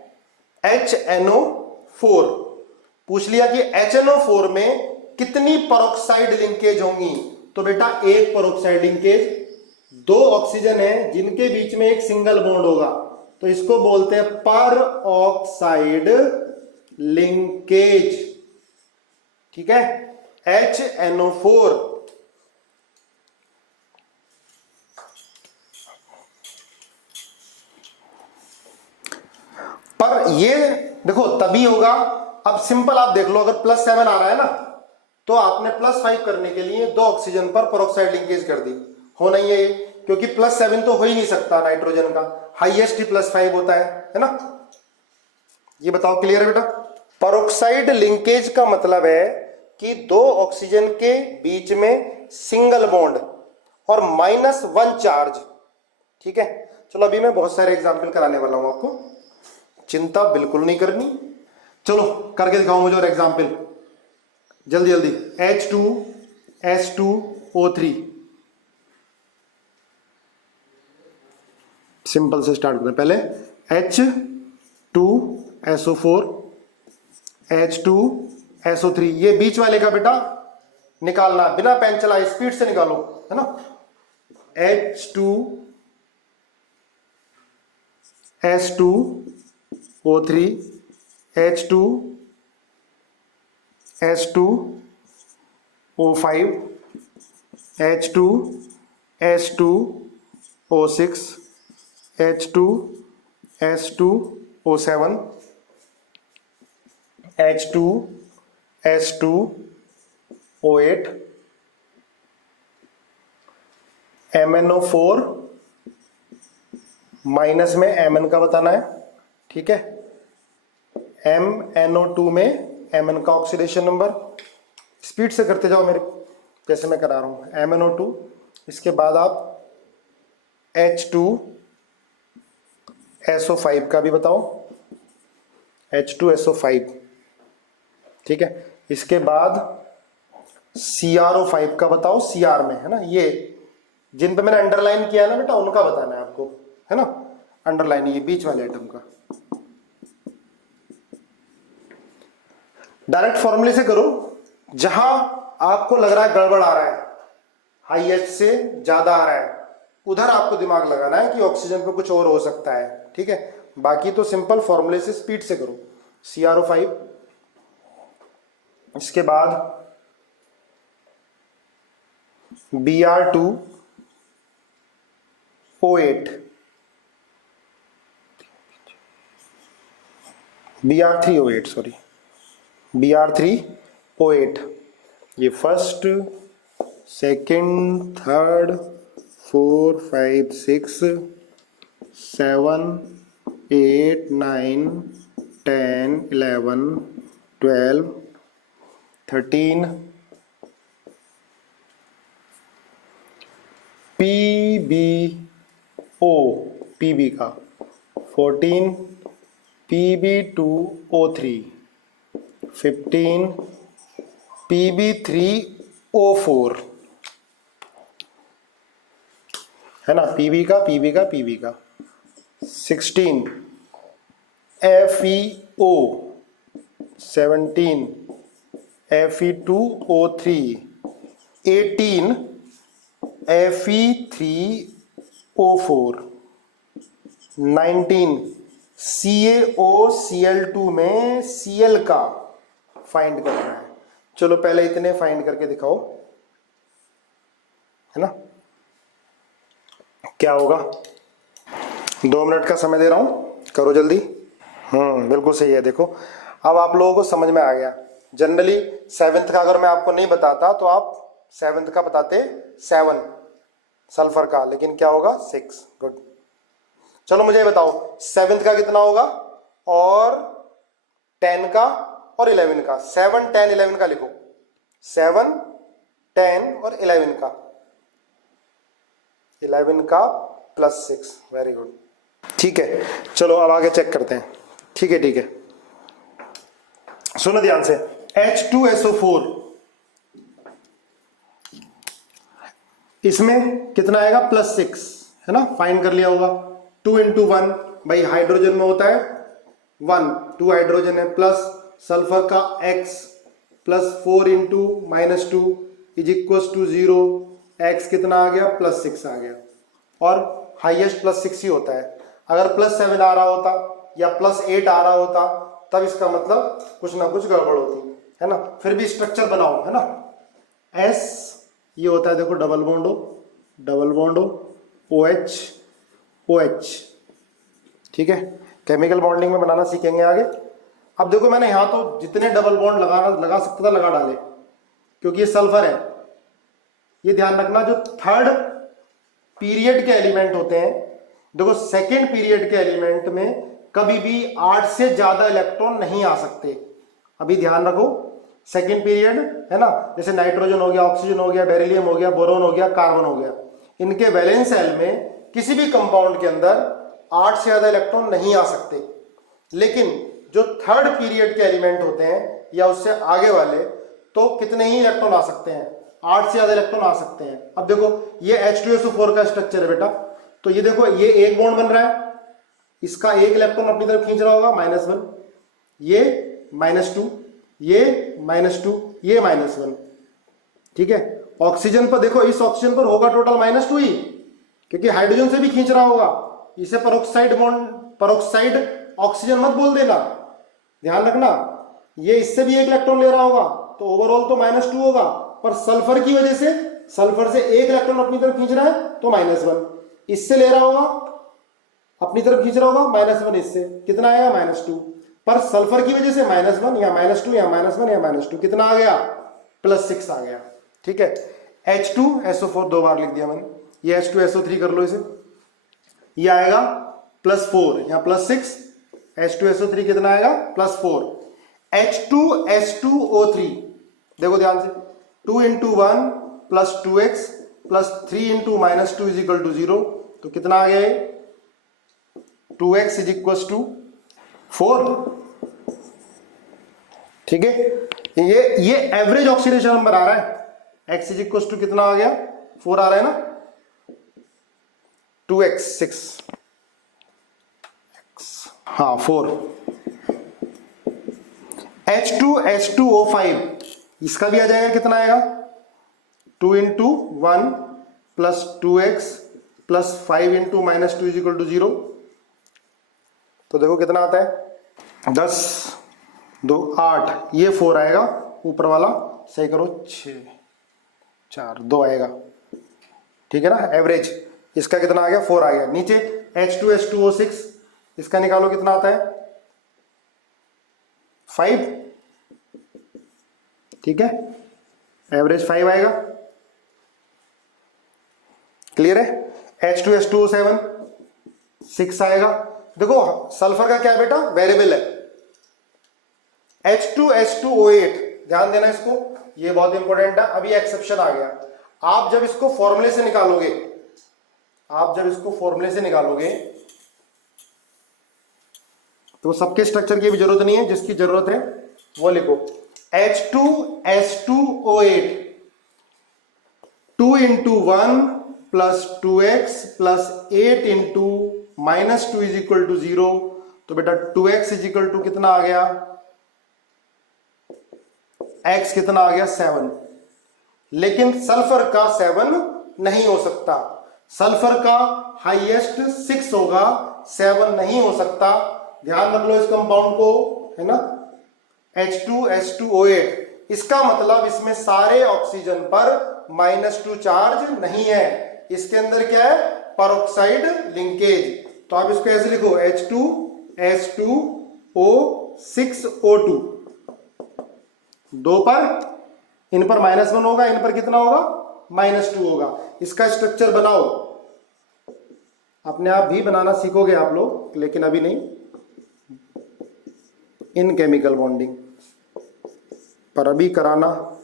HNO4। पूछ लिया कि HNO4 में कितनी परऑक्साइड लिंकेज होंगी? तो बेटा एक परऑक्साइड लिंकेज, 2 ऑक्सीजन है जिनके बीच में एक सिंगल बॉन्ड होगा, तो इसको बोलते हैं पर ऑक्साइड लिंकेज। ठीक है, HNO4। पर ये देखो तभी होगा, अब सिंपल आप देख लो, अगर +7 आ रहा है ना, तो आपने +5 करने के लिए 2 ऑक्सीजन पर परऑक्साइड लिंकेज कर दी, हो नहीं है ये, क्योंकि +7 तो हो ही नहीं सकता, नाइट्रोजन का हाईएस्ट ही +5 होता है ना। ये बताओ, क्लियर है बेटा? परऑक्साइड लिंकेज का मतलब है कि 2 ऑक्सीजन के बीच में सिंगल बॉन्ड और -1 चार्ज। ठीक है, चलो अभी मैं बहुत सारे एग्जाम्पल कराने वाला हूं आपको, चिंता बिल्कुल नहीं करनी। चलो करके दिखाओ मुझे और एग्जाम्पल जल्दी जल्दी। H2S2O3, सिंपल से स्टार्ट करें पहले। H2SO4, H2SO3, ये बीच वाले का बेटा निकालना बिना पेन चलाए, स्पीड से निकालो, है ना। H2S2O3, H2S2O5, H2S2O6, H2S2O7, H2S2O8, MnO4, minus में Mn का बताना है, ठीक है। MnO2 में Mn का ऑक्सीडेशन नंबर, स्पीड से करते जाओ मेरे जैसे मैं करा रहा हूं। MnO2, इसके बाद आप H2SO5 का भी बताओ, H2SO5, ठीक है। इसके बाद CrO5 का बताओ, Cr में, है ना। ये जिन पे मैंने अंडरलाइन किया ना बेटा उनका बताना है आपको, है ना। अंडरलाइन ये बीच वाले आइटम का। डायरेक्ट फॉर्मूले से करो, जहां आपको लग रहा है गड़बड़ आ रहा है, हाईएस्ट से ज्यादा आ रहा है, उधर आपको दिमाग लगाना है कि ऑक्सीजन पे कुछ और हो सकता है, ठीक है। बाकी तो सिंपल फॉर्मूले से स्पीड से करो। CrO5, इसके बाद Br2O8, Br3O8 सॉरी, Br3O8, ये first, second, third, 4, 5, 6, 7, 8, 9, 10, 11, 12, 13, PbO, Pb का 14, Pb2O3, 15, Pb3O4, है ना। Pb का 16, FeO, 17, Fe2O3, 18, Fe3O4, 19, CaOCl2 में Cl का फाइंड करना है। चलो पहले इतने फाइंड करके दिखाओ, है ना। क्या होगा, 2 मिनट का समय दे रहा हूं, करो जल्दी। बिल्कुल सही है। देखो अब आप लोगों को समझ में आ गया। जनरली 7th का अगर मैं आपको नहीं बताता तो आप 7th का बताते 7 सल्फर का, लेकिन क्या होगा 6। गुड। चलो मुझे बताओ 7th का कितना होगा और 10 का और 11 का। 7, 10, 11 का लिखो। 7, 10 और 11 का, 11 का +6। वेरी गुड, ठीक है। चलो अब आगे चेक करते हैं, ठीक है ठीक है। सुनो ध्यान से, H2SO4, इसमें कितना आएगा +6, है ना। फाइंड कर लिया होगा। 2 × 1, भाई हाइड्रोजन में होता है 1, 2 हाइड्रोजन है, प्लस सल्फर का X, +4 × -2 = 0, X कितना आ गया +6 आ गया। और हाईएस्ट +6 ही होता है। अगर +7 आ रहा होता या +8 आ रहा होता तब इसका मतलब कुछ ना कुछ गड़बड़ होती, है ना। फिर भी स्ट्रक्चर बनाओ, है ना। S ये होता है, देखो डबल बॉन्ड हो, OH OH, ठीक है। केमिकल बॉन्डिंग में बनाना सीखेंगे आगे। अब देखो मैंने यहां तो जितने डबल बॉन्ड लगा सकता था लगा डाले, क्योंकि ये सल्फर है। ये ध्यान रखना, जो थर्ड पीरियड के एलिमेंट होते हैं, देखो सेकेंड पीरियड के एलिमेंट में कभी भी 8 से ज्यादा इलेक्ट्रॉन नहीं आ सकते। अभी ध्यान रखो, सेकेंड पीरियड है ना, जैसे नाइट्रोजन हो गया, ऑक्सीजन हो गया, बेरिलियम हो गया, बोरोन हो गया, कार्बन हो गया, इनके वैलेंस शेल में किसी भी कंपाउंड के अंदर 8 से ज्यादा इलेक्ट्रॉन नहीं आ सकते, लेकिन जो थर्ड पीरियड के एलिमेंट होते हैं या उससे आगे वाले तो कितने ही इलेक्ट्रॉन आ सकते हैं, 8 से ज्यादा इलेक्ट्रॉन आ सकते हैं। अब देखो ये H2SO4 का स्ट्रक्चर है बेटा, तो ये देखो ये एक बॉन्ड बन रहा है, इसका एक इलेक्ट्रॉन अपनी तरफ खींच रहा होगा -1, ये -2, ये -2, ये -1, ठीक है। ऑक्सीजन पर देखो, इस ऑक्सीजन पर होगा टोटल -2 ही, क्योंकि हाइड्रोजन से भी खींच रहा होगा। इसे परोक्साइड बॉन्ड, परोक्साइड ऑक्सीजन मत बोल देना, ध्यान रखना। ये इससे भी एक इलेक्ट्रॉन ले रहा होगा, तो ओवरऑल तो -2 होगा, पर सल्फर की वजह से, सल्फर से एक इलेक्ट्रॉन अपनी तरफ खींच रहा है तो -1, इससे ले रहा होगा अपनी तरफ खींच रहा होगा -1, इससे कितना आएगा -2, पर सल्फर की वजह से -1 या -2 या -1 या -2 कितना आ गया, +6 आ गया, ठीक है। H2SO4 दो बार लिख दिया मैंने, ये H2SO3 कर लो इसे, ये आएगा +4, यहाँ +6, H2SO3 कितना आएगा +4। H2S2O3 देखो ध्यान से, 2 × 1 + 2x + 3 × -2 = 0, तो कितना आ गया ये, 2x = 4, ठीक है। ये एवरेज ऑक्सीडेशन नंबर आ रहा है, x = कितना आ गया, 4 आ रहा है ना, 2x 6, हाँ 4। H2S2O5 इसका भी आ जाएगा, कितना आएगा, 2 × 1 + 2x + 5 × -2 = 0, तो देखो कितना आता है, 10 2 8, ये 4 आएगा, ऊपर वाला सही करो, 6 4 2 आएगा, ठीक है ना। एवरेज इसका कितना आ गया, 4 आ गया। नीचे H2S2O6 इसका निकालो, कितना आता है, 5, ठीक है, एवरेज 5 आएगा, क्लियर है। H2S2O7 6 आएगा। देखो सल्फर का क्या बेटा, वेरिएबल है। H2S2O8 ध्यान देना इसको, ये बहुत इंपॉर्टेंट है। अभी एक्सेप्शन आ गया, आप जब इसको फॉर्मूले से निकालोगे, आप जब इसको फॉर्मूले से निकालोगे तो सबके स्ट्रक्चर की भी जरूरत नहीं है, जिसकी जरूरत है वो लिखो। H2S2O8 2 × 1 + 2x + 8 × -2 = 0, तो बेटा 2x = कितना आ गया, x कितना आ गया, 7। लेकिन सल्फर का 7 नहीं हो सकता, सल्फर का हाईएस्ट 6 होगा, 7 नहीं हो सकता। ध्यान रख लो इस कंपाउंड को, है ना, H2S2O8। इसका मतलब इसमें सारे ऑक्सीजन पर -2 चार्ज नहीं है, इसके अंदर क्या है, पेरोक्साइड लिंकेज। तो आप इसको ऐसे लिखो, H2S2O6O2, 2 पर, इन पर -1 होगा, इन पर कितना होगा, -2 होगा। इसका स्ट्रक्चर बनाओ, अपने आप भी बनाना सीखोगे आप लोग, लेकिन अभी नहीं, इन केमिकल बॉन्डिंग पर अभी कराना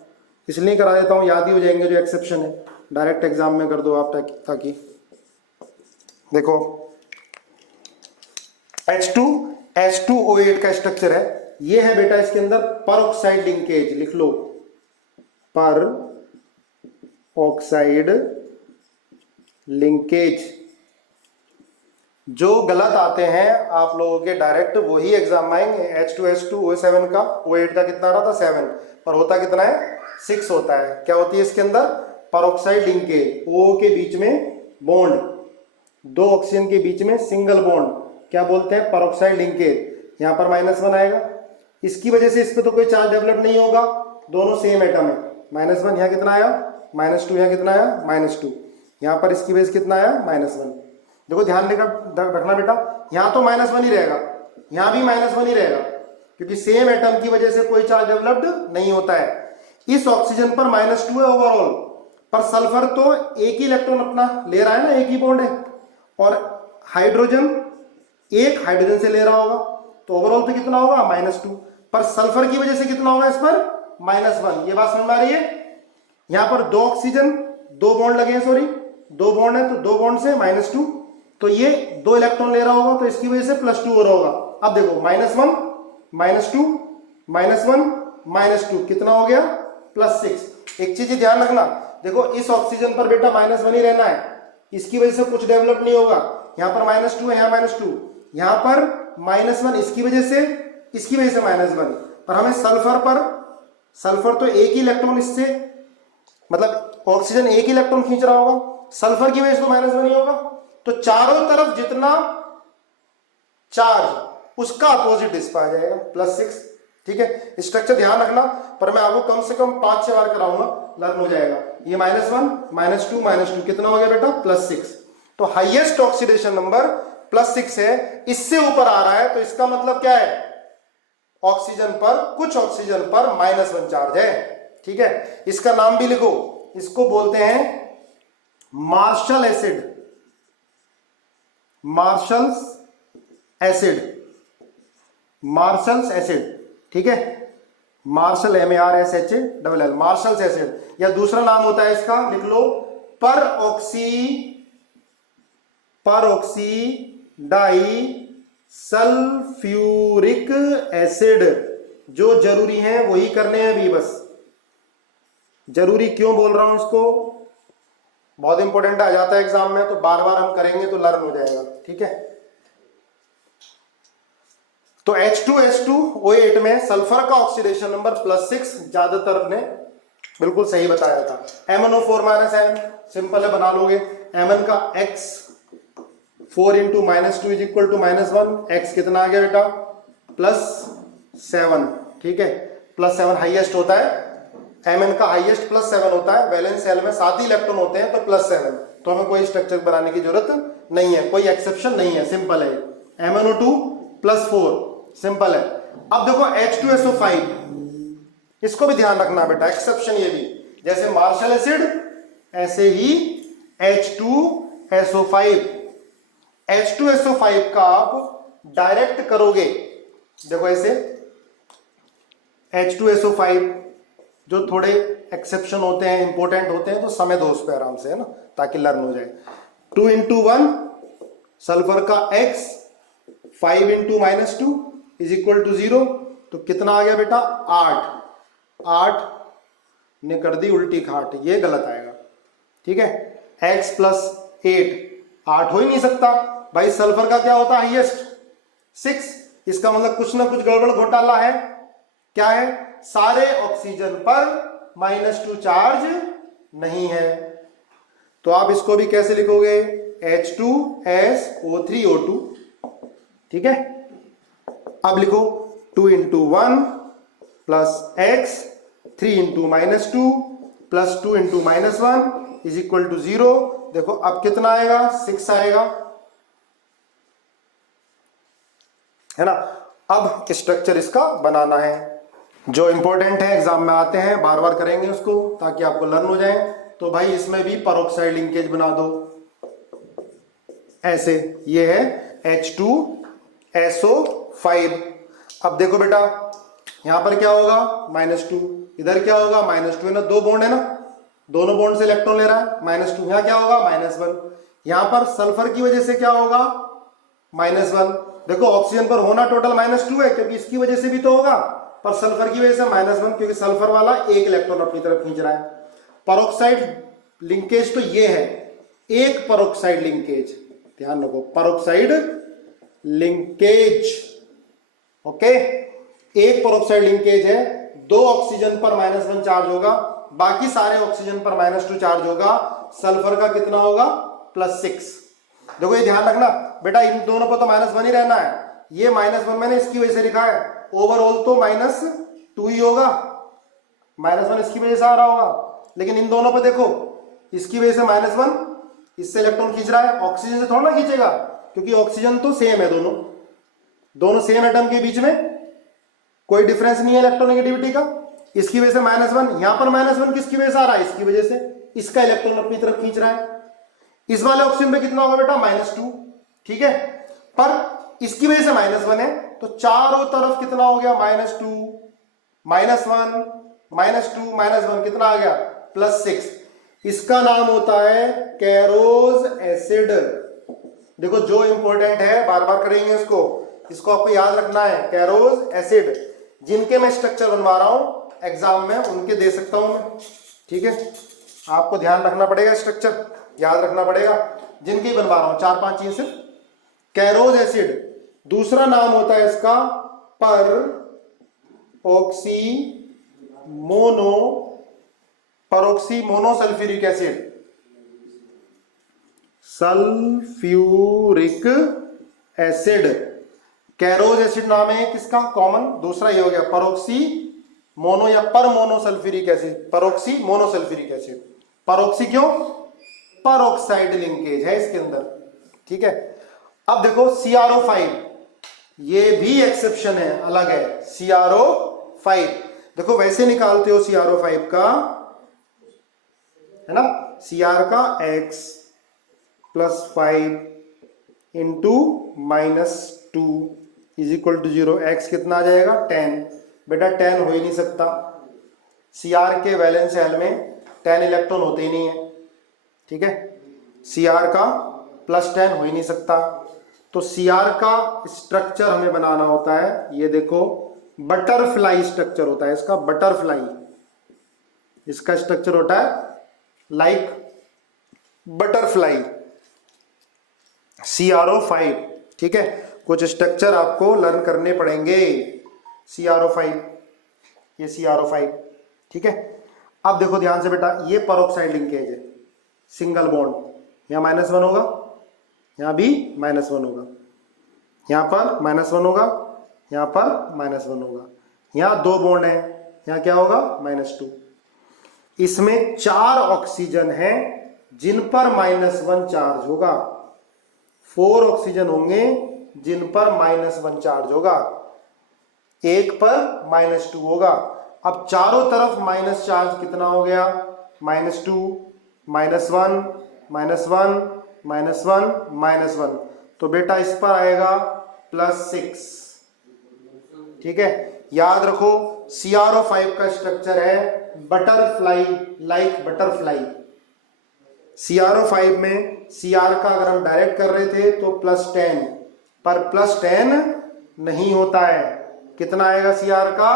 इसलिए करा देता हूं, याद ही हो जाएंगे जो एक्सेप्शन है, डायरेक्ट एग्जाम में कर दो आप, ताकि देखो H2S2O8 का स्ट्रक्चर है, ये है बेटा, इसके अंदर पेरोक्साइड लिंकेज, लिख लो, पर ऑक्साइड लिंकेज। जो गलत आते हैं आप लोगों के डायरेक्ट वही एग्जाम आएंगे। H2S2O7 का, O8 का कितना रहा था, 7, पर होता कितना है, 6 होता है। क्या होती है इसके अंदर, पेरोक्साइड लिंकेज, O के बीच में बॉन्ड, 2 ऑक्सीजन के बीच में सिंगल बॉन्ड, क्या बोलते हैं, पेरोक्साइड लिंकेज। यहाँ पर -1 आएगा, इसकी वजह से इस पर तो कोई चार्ज डेवलप नहीं होगा, दोनों सेम एटम है। -1 यहाँ कितना आया, -2 यहाँ कितना आया, -2, यहाँ पर इसकी वजह से कितना आया, -1। देखो ध्यान रखना बेटा, यहाँ तो -1 ही रहेगा, यहाँ भी -1 ही रहेगा, क्योंकि सेम एटम की वजह से कोई चार्ज डेवलप्ड नहीं होता है। इस ऑक्सीजन पर -2 है ओवरऑल, पर सल्फर तो एक ही इलेक्ट्रॉन अपना ले रहा है ना, एक ही बॉन्ड है, और हाइड्रोजन एक हाइड्रोजन से ले रहा होगा, तो ओवरऑल तो कितना होगा, -2, पर सल्फर की वजह से कितना होगा इस पर, -1। ये बात समझ में आ रही है। यहाँ पर 2 ऑक्सीजन, 2 बॉन्ड लगे हैं, सॉरी, दो बॉन्ड है तो दो बॉन्ड से -2, तो ये 2 इलेक्ट्रॉन ले रहा होगा तो इसकी वजह से +2 हो रहा होगा। अब देखो -1 -2 -1 -2 कितना हो गया +6। एक चीज ध्यान रखना, देखो इस ऑक्सीजन पर बेटा -1 ही रहना है, इसकी वजह से कुछ डेवलप नहीं होगा। यहाँ पर -2 है, यहाँ -2, यहाँ पर -1 इसकी वजह से -1, पर हमें सल्फर तो एक ही इलेक्ट्रॉन इससे, मतलब ऑक्सीजन एक ही इलेक्ट्रॉन खींच रहा होगा, सल्फर की वजह से तो -1 ही होगा। तो चारों तरफ जितना चार्ज उसका अपोजिट इस पर आ जाएगा +6। ठीक है, स्ट्रक्चर ध्यान रखना, पर मैं आपको कम से कम 5-6 बार कराऊंगा, लर्न हो जाएगा। ये -1 -2 -2 कितना हो गया बेटा +6। तो हाईएस्ट ऑक्सीडेशन नंबर +6 है, इससे ऊपर आ रहा है तो इसका मतलब क्या है, ऑक्सीजन पर, कुछ ऑक्सीजन पर -1 चार्ज है। ठीक है, इसका नाम भी लिखो, इसको बोलते हैं मार्शल एसिड, मार्शल्स एसिड। ठीक है, मार्शल MARSHALL, मार्शल्स एसिड, या दूसरा नाम होता है इसका, लिख लो परऑक्सी डाई सल्फ्यूरिक एसिड। जो जरूरी है वही करने हैं अभी, बस जरूरी क्यों बोल रहा हूं इसको, बहुत इंपॉर्टेंट आ जाता है एग्जाम में, तो बार बार हम करेंगे तो लर्न हो जाएगा। ठीक है, तो H2SO8 में सल्फर का ऑक्सीडेशन नंबर +6, ज्यादातर ने बिल्कुल सही बताया था। MnO4 - N सिंपल है, बना लोगे। Mn का X 4 × -2 = -1, X कितना आ गया बेटा +7। ठीक है, +7 हाईएस्ट होता है, Mn का हाईएस्ट +7 होता है। वैलेंस शेल में 7 ही इलेक्ट्रॉन होते हैं तो +7, तो हमें कोई स्ट्रक्चर बनाने की जरूरत नहीं है, कोई एक्सेप्शन नहीं है, सिंपल है। MnO2 +4 सिंपल है। अब देखो H2SO5, इसको भी ध्यान रखना बेटा, एक्सेप्शन ये भी, जैसे मार्शल एसिड ऐसे ही H2SO5। H2SO5 का आप डायरेक्ट करोगे, देखो ऐसे H2SO5, जो थोड़े एक्सेप्शन होते हैं, इंपॉर्टेंट होते हैं, तो समय दो उस पे आराम से, है ना, ताकि लर्न हो जाए। 2 × 1 सल्फर का X 5 × -2 = 0, तो कितना आ गया बेटा 8 ने कर दी उल्टी खाट, ये गलत आएगा। ठीक है, X + 8 हो ही नहीं सकता भाई, सल्फर का क्या होता है हाईएस्ट 6, इसका मतलब कुछ ना कुछ गड़बड़ घोटाला है। क्या है, सारे ऑक्सीजन पर -2 चार्ज नहीं है, तो आप इसको भी कैसे लिखोगे, H2SO3O2। ठीक है, अब लिखो 2 × 1 + X 3 × -2 + 2 × -1 = 0। देखो अब कितना आएगा, 6 आएगा, है ना। अब स्ट्रक्चर इसका बनाना है, जो इंपॉर्टेंट है, एग्जाम में आते हैं, बार बार करेंगे उसको ताकि आपको लर्न हो जाए। तो भाई इसमें भी परऑक्साइड लिंकेज बना दो ऐसे, ये है H2SO5। अब देखो बेटा, यहां पर क्या होगा -2, इधर क्या होगा -2, है ना, दो बॉन्ड है ना, दोनों बॉन्ड से इलेक्ट्रॉन ले रहा है, -2, यहां क्या होगा -1, यहां पर सल्फर की वजह से क्या होगा -1। देखो ऑक्सीजन पर होना टोटल -2 है, क्योंकि इसकी वजह से भी तो होगा, पर सल्फर की वजह से -1, क्योंकि सल्फर वाला एक इलेक्ट्रॉन अपनी तरफ खींच रहा है। परऑक्साइड लिंकेज तो ये है, एक परऑक्साइड लिंकेज, ध्यान रखो, परऑक्साइड लिंकेज, ओके, एक परऑक्साइड लिंकेज है, 2 ऑक्सीजन पर -1 चार्ज होगा, बाकी सारे ऑक्सीजन पर -2 चार्ज होगा। सल्फर का कितना होगा +6। देखो ये ध्यान रखना बेटा, इन दोनों पर तो -1 ही रहना है, ये -1 मैंने इसकी वजह से लिखा है, ओवरऑल तो -2 ही होगा, -1 इसकी वजह से आ रहा होगा, लेकिन इन दोनों पर देखो, इसकी वजह से -1, इससे इलेक्ट्रॉन खींच रहा है, ऑक्सीजन से थोड़ा ना खींचेगा, क्योंकि ऑक्सीजन तो सेम है, दोनों सेम एटम के बीच में कोई डिफरेंस नहीं है इलेक्ट्रोनेगेटिविटी का, इसकी वजह से -1, यहां पर -1 किसकी वजह से आ रहा है, इसकी वजह से, इसका इलेक्ट्रॉन अपनी तरफ खींच रहा है। इस वाले ऑक्सीजन पे कितना होगा बेटा -2, ठीक है, पर इसकी वजह से -1 है, तो चारों तरफ कितना हो गया -2 -1 -2 -1, कितना आ गया +6। इसका नाम होता है कैरोज एसिड। देखो जो इंपॉर्टेंट है बार बार करेंगे इसको, इसको आपको याद रखना है। कैरोज एसिड जिनके मैं स्ट्रक्चर बनवा रहा हूं एग्जाम में उनके दे सकता हूं मैं, ठीक है। आपको ध्यान रखना पड़ेगा, स्ट्रक्चर याद रखना पड़ेगा, जिनकी बनवा रहा हूं 4-5 चीज सिर्फ। कैरोज एसिड, दूसरा नाम होता है इसका peroxymonosulphuric acid, sulphuric acid. Caro's acid नाम है किसका कॉमन, दूसरा ये हो गया परोक्सी मोनो या पर monosulfuric acid, peroxy monosulfuric acid. Peroxy क्यों, परऑक्साइड लिंकेज है इसके अंदर, ठीक है। अब देखो CrO5, ये भी एक्सेप्शन है, अलग है। CrO5 देखो वैसे निकालते हो CrO5 का, है ना, Cr का x + 5 × -2 = 0। x कितना आ जाएगा 10। बेटा 10 हो ही नहीं सकता, Cr के वैलेंस शेल में 10 इलेक्ट्रॉन होते ही नहीं है, ठीक है। Cr का +10 हो ही नहीं सकता। तो Cr का स्ट्रक्चर हमें बनाना होता है, ये देखो बटरफ्लाई स्ट्रक्चर होता है इसका, बटरफ्लाई इसका स्ट्रक्चर होता है लाइक बटरफ्लाई, CrO5, ठीक है। कुछ स्ट्रक्चर आपको लर्न करने पड़ेंगे। CrO5, ये CrO5, ठीक है। अब देखो ध्यान से बेटा, ये परऑक्साइड लिंकेज है, सिंगल बॉन्ड, यहां -1 होगा, यहां भी -1 होगा, यहां पर -1 होगा, यहां पर -1 होगा, यहां 2 बॉन्ड है, यहां क्या होगा -2। इसमें 4 ऑक्सीजन हैं जिन पर -1 चार्ज होगा, 4 ऑक्सीजन होंगे जिन पर -1 चार्ज होगा, एक पर -2 होगा। अब चारों तरफ माइनस चार्ज कितना हो गया, -2 -1 -1 -1 -1, तो बेटा इस पर आएगा +6, ठीक है। याद रखो CrO5 का स्ट्रक्चर है बटरफ्लाई, लाइक बटरफ्लाई। CrO5 में Cr का अगर हम डायरेक्ट कर रहे थे तो +10, पर +10 नहीं होता है, कितना आएगा Cr का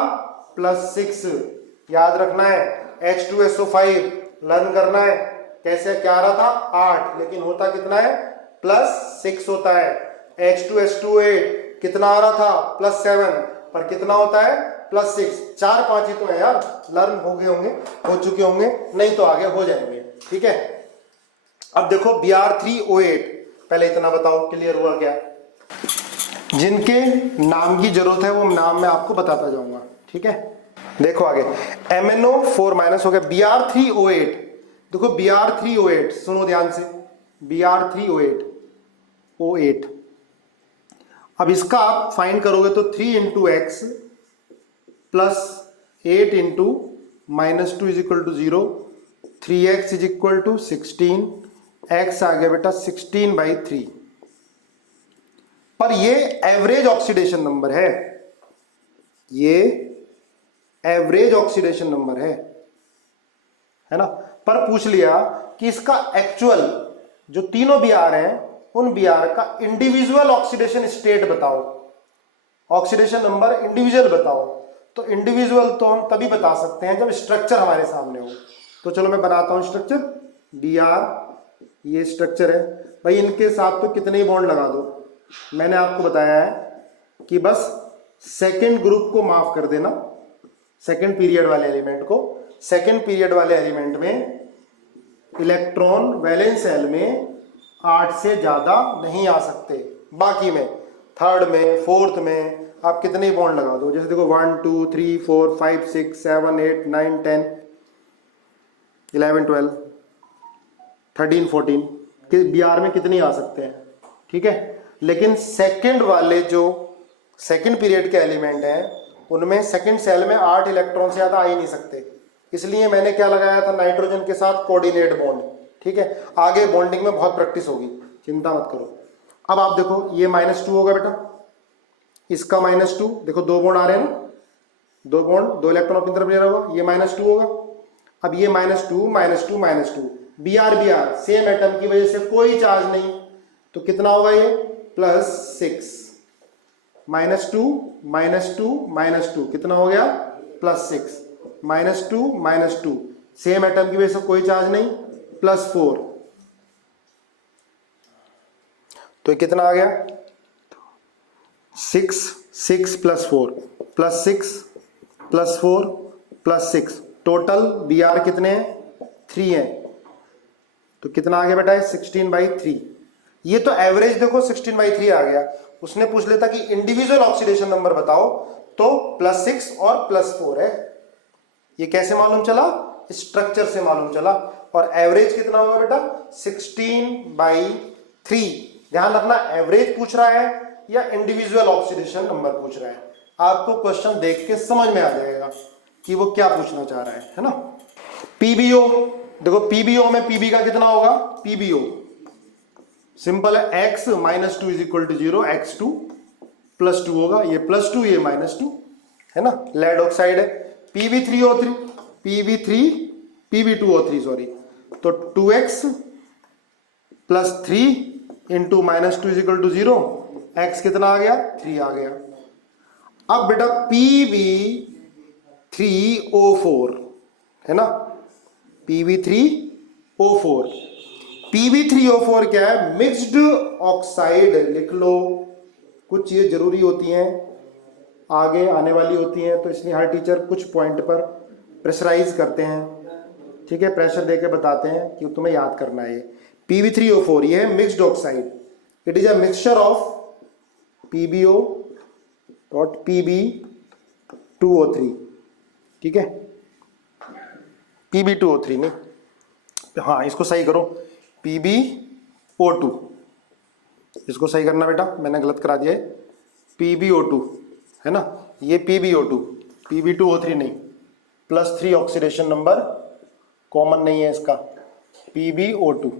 +6। याद रखना है, H2SO5 लर्न करना है, कैसे क्या आ रहा था 8, लेकिन होता कितना है +6 होता है। H2S28 कितना आ रहा था +7, पर कितना होता है +6। 4-5 ही तो है यार, लर्न हो गए होंगे, हो चुके होंगे, नहीं तो आगे हो जाएंगे, ठीक है। अब देखो Br3O8, पहले इतना बताओ क्लियर हुआ क्या। जिनके नाम की जरूरत है वो नाम मैं आपको बताता जाऊंगा, ठीक है। देखो आगे MnO4- हो गया, Br3O8। देखो Br3O8 सुनो ध्यान से, Br3O8 O8। अब इसका आप फाइंड करोगे तो 3 × x + 8 × -2 = 0, 3x = 16, x आ गया बेटा 16/3। पर ये एवरेज ऑक्सीडेशन नंबर है, ये एवरेज ऑक्सीडेशन नंबर है ना। पर पूछ लिया कि इसका एक्चुअल जो तीनों Br हैं उन Br का इंडिविजुअल ऑक्सीडेशन स्टेट बताओ, ऑक्सीडेशन नंबर इंडिविजुअल बताओ। तो इंडिविजुअल तो हम तभी बता सकते हैं जब स्ट्रक्चर हमारे सामने हो। तो चलो मैं बनाता हूं स्ट्रक्चर। Br ये स्ट्रक्चर है भाई, इनके साथ तो कितने ही बॉन्ड लगा दो, मैंने आपको बताया है कि बस सेकेंड ग्रुप को माफ कर देना, सेकेंड पीरियड वाले एलिमेंट को। सेकेंड पीरियड वाले एलिमेंट में इलेक्ट्रॉन वैलेंस शेल में 8 से ज्यादा नहीं आ सकते, बाकी में थर्ड में फोर्थ में आप कितने ही बॉन्ड लगा दो। जैसे देखो 1 2 3 4 5 6 7 8 9 10 11 12 13 14 कि Br में कितने आ सकते हैं, ठीक है। लेकिन सेकंड वाले जो सेकंड पीरियड के एलिमेंट हैं उनमें सेकंड सेल में 8 इलेक्ट्रॉन से ज्यादा आ ही नहीं सकते, इसलिए मैंने क्या लगाया था नाइट्रोजन के साथ कोऑर्डिनेट बॉन्ड, ठीक है। आगे बॉन्डिंग में बहुत प्रैक्टिस होगी, चिंता मत करो। अब आप देखो ये -2 होगा बेटा, इसका -2, देखो 2 बॉन्ड आ रहे हैं ना, 2 बॉन्ड 2 इलेक्ट्रॉन अपनी तरफ ले रहा होगा, ये -2 होगा। अब ये -2 -2 -2 Br सेम एटम की वजह से कोई चार्ज नहीं, तो कितना होगा ये +6 -2 -2 -2 कितना हो गया +6 -2 -2 सेम एटम की वजह से कोई चार्ज नहीं +4, तो ये कितना आ गया 6 6 +4 +6 +4 +6 टोटल Br कितने हैं 3 हैं, तो कितना आ गया बेटा 16/3। ये तो एवरेज देखो 16/3 आ गया, उसने पूछ लेता कि इंडिविजुअल ऑक्सीडेशन नंबर बताओ तो +6 और +4 है। ये कैसे मालूम चला, स्ट्रक्चर से मालूम चला। और एवरेज कितना होगा बेटा 16/3। ध्यान रखना एवरेज पूछ रहा है या इंडिविजुअल ऑक्सीडेशन नंबर पूछ रहा है, आपको क्वेश्चन देख के समझ में आ जाएगा कि वो क्या पूछना चाह रहा है ना। पीबीओ देखो, पीबीओ में पीबी का कितना होगा, पीबीओ सिंपल है x - 2 = 0, x2 +2 होगा, ये +2 ये -2 है ना। लेड ऑक्साइड है Pb3O3 Pb2O3 सॉरी, तो 2x + 3 × -2 = 0, x कितना आ गया 3 आ गया। अब बेटा Pb3O4 है ना, Pb3O4 Pb3O4 क्या है, मिक्स्ड ऑक्साइड लिख लो, कुछ चीजें जरूरी होती हैं आगे आने वाली होती हैं, तो इसलिए हर टीचर कुछ पॉइंट पर प्रेशराइज करते हैं, ठीक है, प्रेशर देके बताते हैं कि तुम्हें याद करना है। Pb3O4 ये है mixed oxide, it is a mixture of PbO और Pb2O3, ठीक है, Pb2O3 नहीं, हाँ इसको सही करो PbO2, इसको सही करना बेटा, मैंने गलत करा दिया है, PbO2 है ना, ये PbO2 Pb2O3 नहीं, +3 ऑक्सीडेशन नंबर कॉमन नहीं है इसका, PbO2।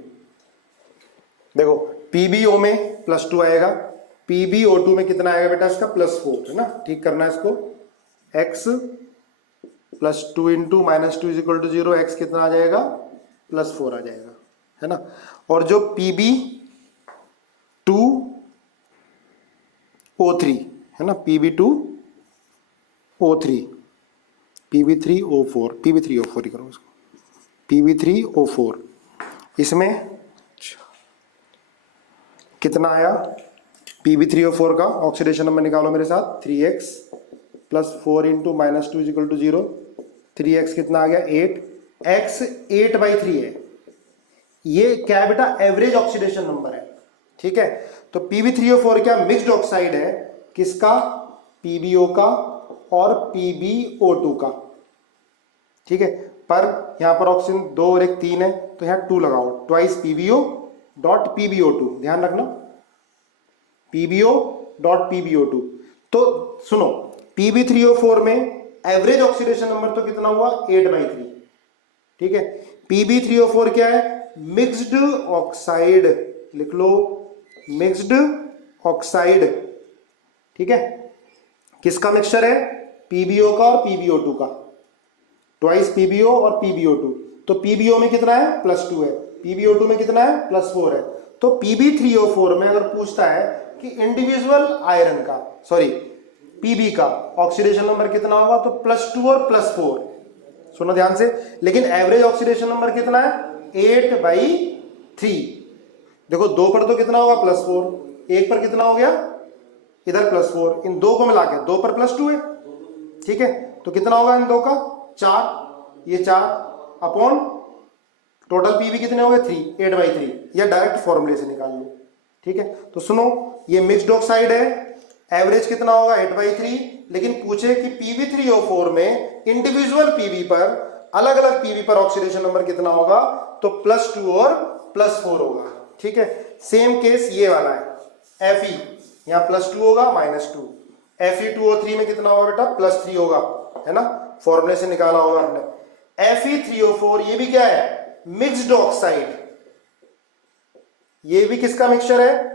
देखो PbO में +2 आएगा, PbO2 में कितना आएगा बेटा इसका +4 है ना, ठीक करना है इसको, x +2 × -2 = 0, x कितना आ जाएगा +4 आ जाएगा है ना। और जो Pb2O3 है ना, Pb2O3 Pb3O4 Pb3O4 ही करो इसको, Pb3O4 इसमें कितना आया, Pb3O4 का ऑक्सीडेशन नंबर निकालो मेरे साथ, 3x + 4 × -2 = 0, 3x कितना आ गया 8, x 8/3 है, ये क्या है बेटा एवरेज ऑक्सीडेशन नंबर है, ठीक है। तो Pb3O4 क्या मिक्स्ड ऑक्साइड है, किसका PbO का और PbO2 का, ठीक है, पर यहां पर ऑक्सीजन 2 और 1 3 है, तो यहां 2 लगाओ, ट्वाइस PbO.PbO2, ध्यान रखना PbO.PbO2। तो सुनो Pb3O4 में एवरेज ऑक्सीडेशन नंबर तो कितना हुआ 8/3, ठीक है। Pb3O4 क्या है, मिक्स्ड ऑक्साइड लिख लो, मिक्स्ड ऑक्साइड, ठीक है, किसका मिक्सचर है PbO का और PbO2 का, ट्वाइस PbO और PbO2। तो PbO में कितना है +2 है, PbO2 में कितना है +4 है, तो Pb3O4 में अगर पूछता है कि इंडिविजुअल आयरन का सॉरी Pb का ऑक्सीडेशन नंबर कितना होगा, तो +2 और +4, सुनो ध्यान से, लेकिन एवरेज ऑक्सीडेशन नंबर कितना है 8/3। देखो 2 पर तो कितना होगा +4, 1 पर कितना हो गया इधर +4, इन 2 को मिला के 2 पर +2 है, ठीक है, तो कितना होगा इन 2 का 4, ये 4 अपॉन टोटल Pb कितने हो गए 3, 8/3, या डायरेक्ट फॉर्मूले से निकाल लो, ठीक है। तो सुनो ये मिक्स्ड ऑक्साइड है, एवरेज कितना होगा 8/3, लेकिन पूछे कि Pb3O4 में इंडिविजुअल Pb पर अलग अलग Pb पर ऑक्सीडेशन नंबर कितना होगा, तो +2 और +4 होगा, ठीक है। सेम केस ये वाला है Fe, यहां +2 होगा -2, Fe2O3 में कितना होगा बेटा +3 होगा, है ना, फॉर्मूले से निकाला होगा हमने। Fe3O4 ये भी क्या है मिक्स्ड ऑक्साइड, ये भी किसका मिक्सचर है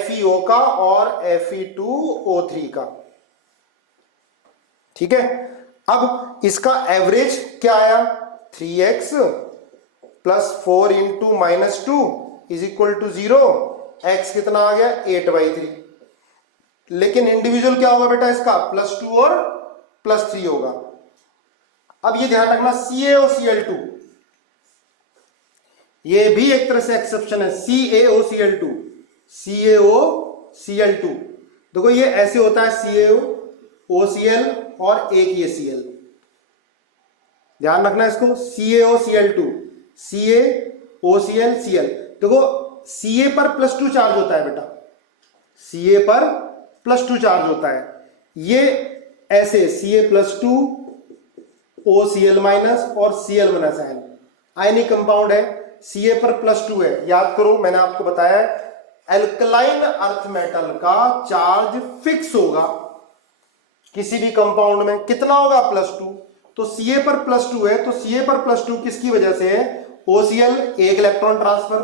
FeO का और Fe2O3 का, ठीक है। अब इसका एवरेज क्या आया 3x plus 4 into minus 2 is equal to 0। x कितना आ गया 8/3। लेकिन इंडिविजुअल क्या होगा बेटा इसका +2 और +3 होगा। अब ये ध्यान रखना CaOCl2 ये भी एक तरह से एक्सेप्शन है। CaOCl2 देखो ये ऐसे होता है CaOCl और एक ये Cl, ध्यान रखना इसको। CaOCl2 CaOCl देखो Ca पर +2 चार्ज होता है बेटा, Ca पर +2 चार्ज होता है। ये ऐसे Ca+2 OCl माइनस और Cl माइनस आयनिक कंपाउंड है। Ca पर +2 है, याद करो मैंने आपको बताया एल्कलाइन अर्थ मेटल का चार्ज फिक्स होगा किसी भी कंपाउंड में, कितना होगा +2। तो Ca पर +2 है, तो Ca पर +2 किसकी वजह से है, OCl एक इलेक्ट्रॉन ट्रांसफर,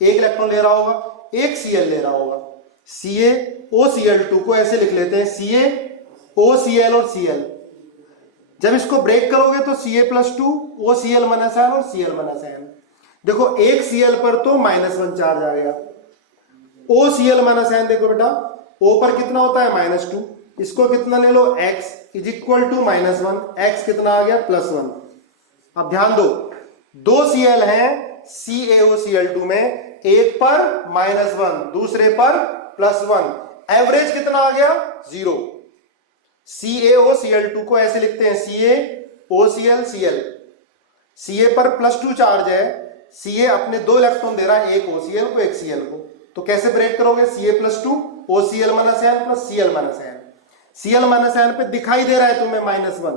एक इलेक्ट्रॉन ले रहा होगा, एक Cl ले रहा होगा। CaOCl2 को ऐसे लिख लेते हैं CaOCl और Cl। जब इसको ब्रेक करोगे तो Ca+2 OCl माइनस आयन और Cl माइनस आयन। देखो एक Cl पर तो -1 चार्ज आ गया, OCl माइनस आयन देखो बेटा O पर कितना होता है -2, इसको कितना ले लो x is equal to -1, x कितना आ गया +1। अब ध्यान दो, दो Cl हैं CaOCl2 में, एक पर -1 दूसरे पर +1, एवरेज कितना आ गया 0। CaOCl2 को ऐसे लिखते हैं CaOCl Cl। Ca पर +2 चार्ज है, Ca अपने 2 इलेक्ट्रॉन दे रहा है, एक OCl को एक Cl को। तो कैसे ब्रेक करोगे, Ca+2 OCl minus ion plus Cl minus ion. Cl minus ion पे दिखाई दे रहा है तुम्हें -1,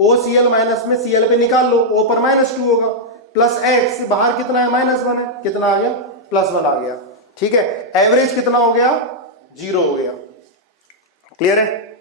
OCl माइनस में Cl पे निकाल लो, O पर -2 होगा, प्लस x बाहर कितना है -1 है, कितना आ गया +1 आ गया। ठीक है, एवरेज कितना हो गया 0 हो गया। क्लियर है।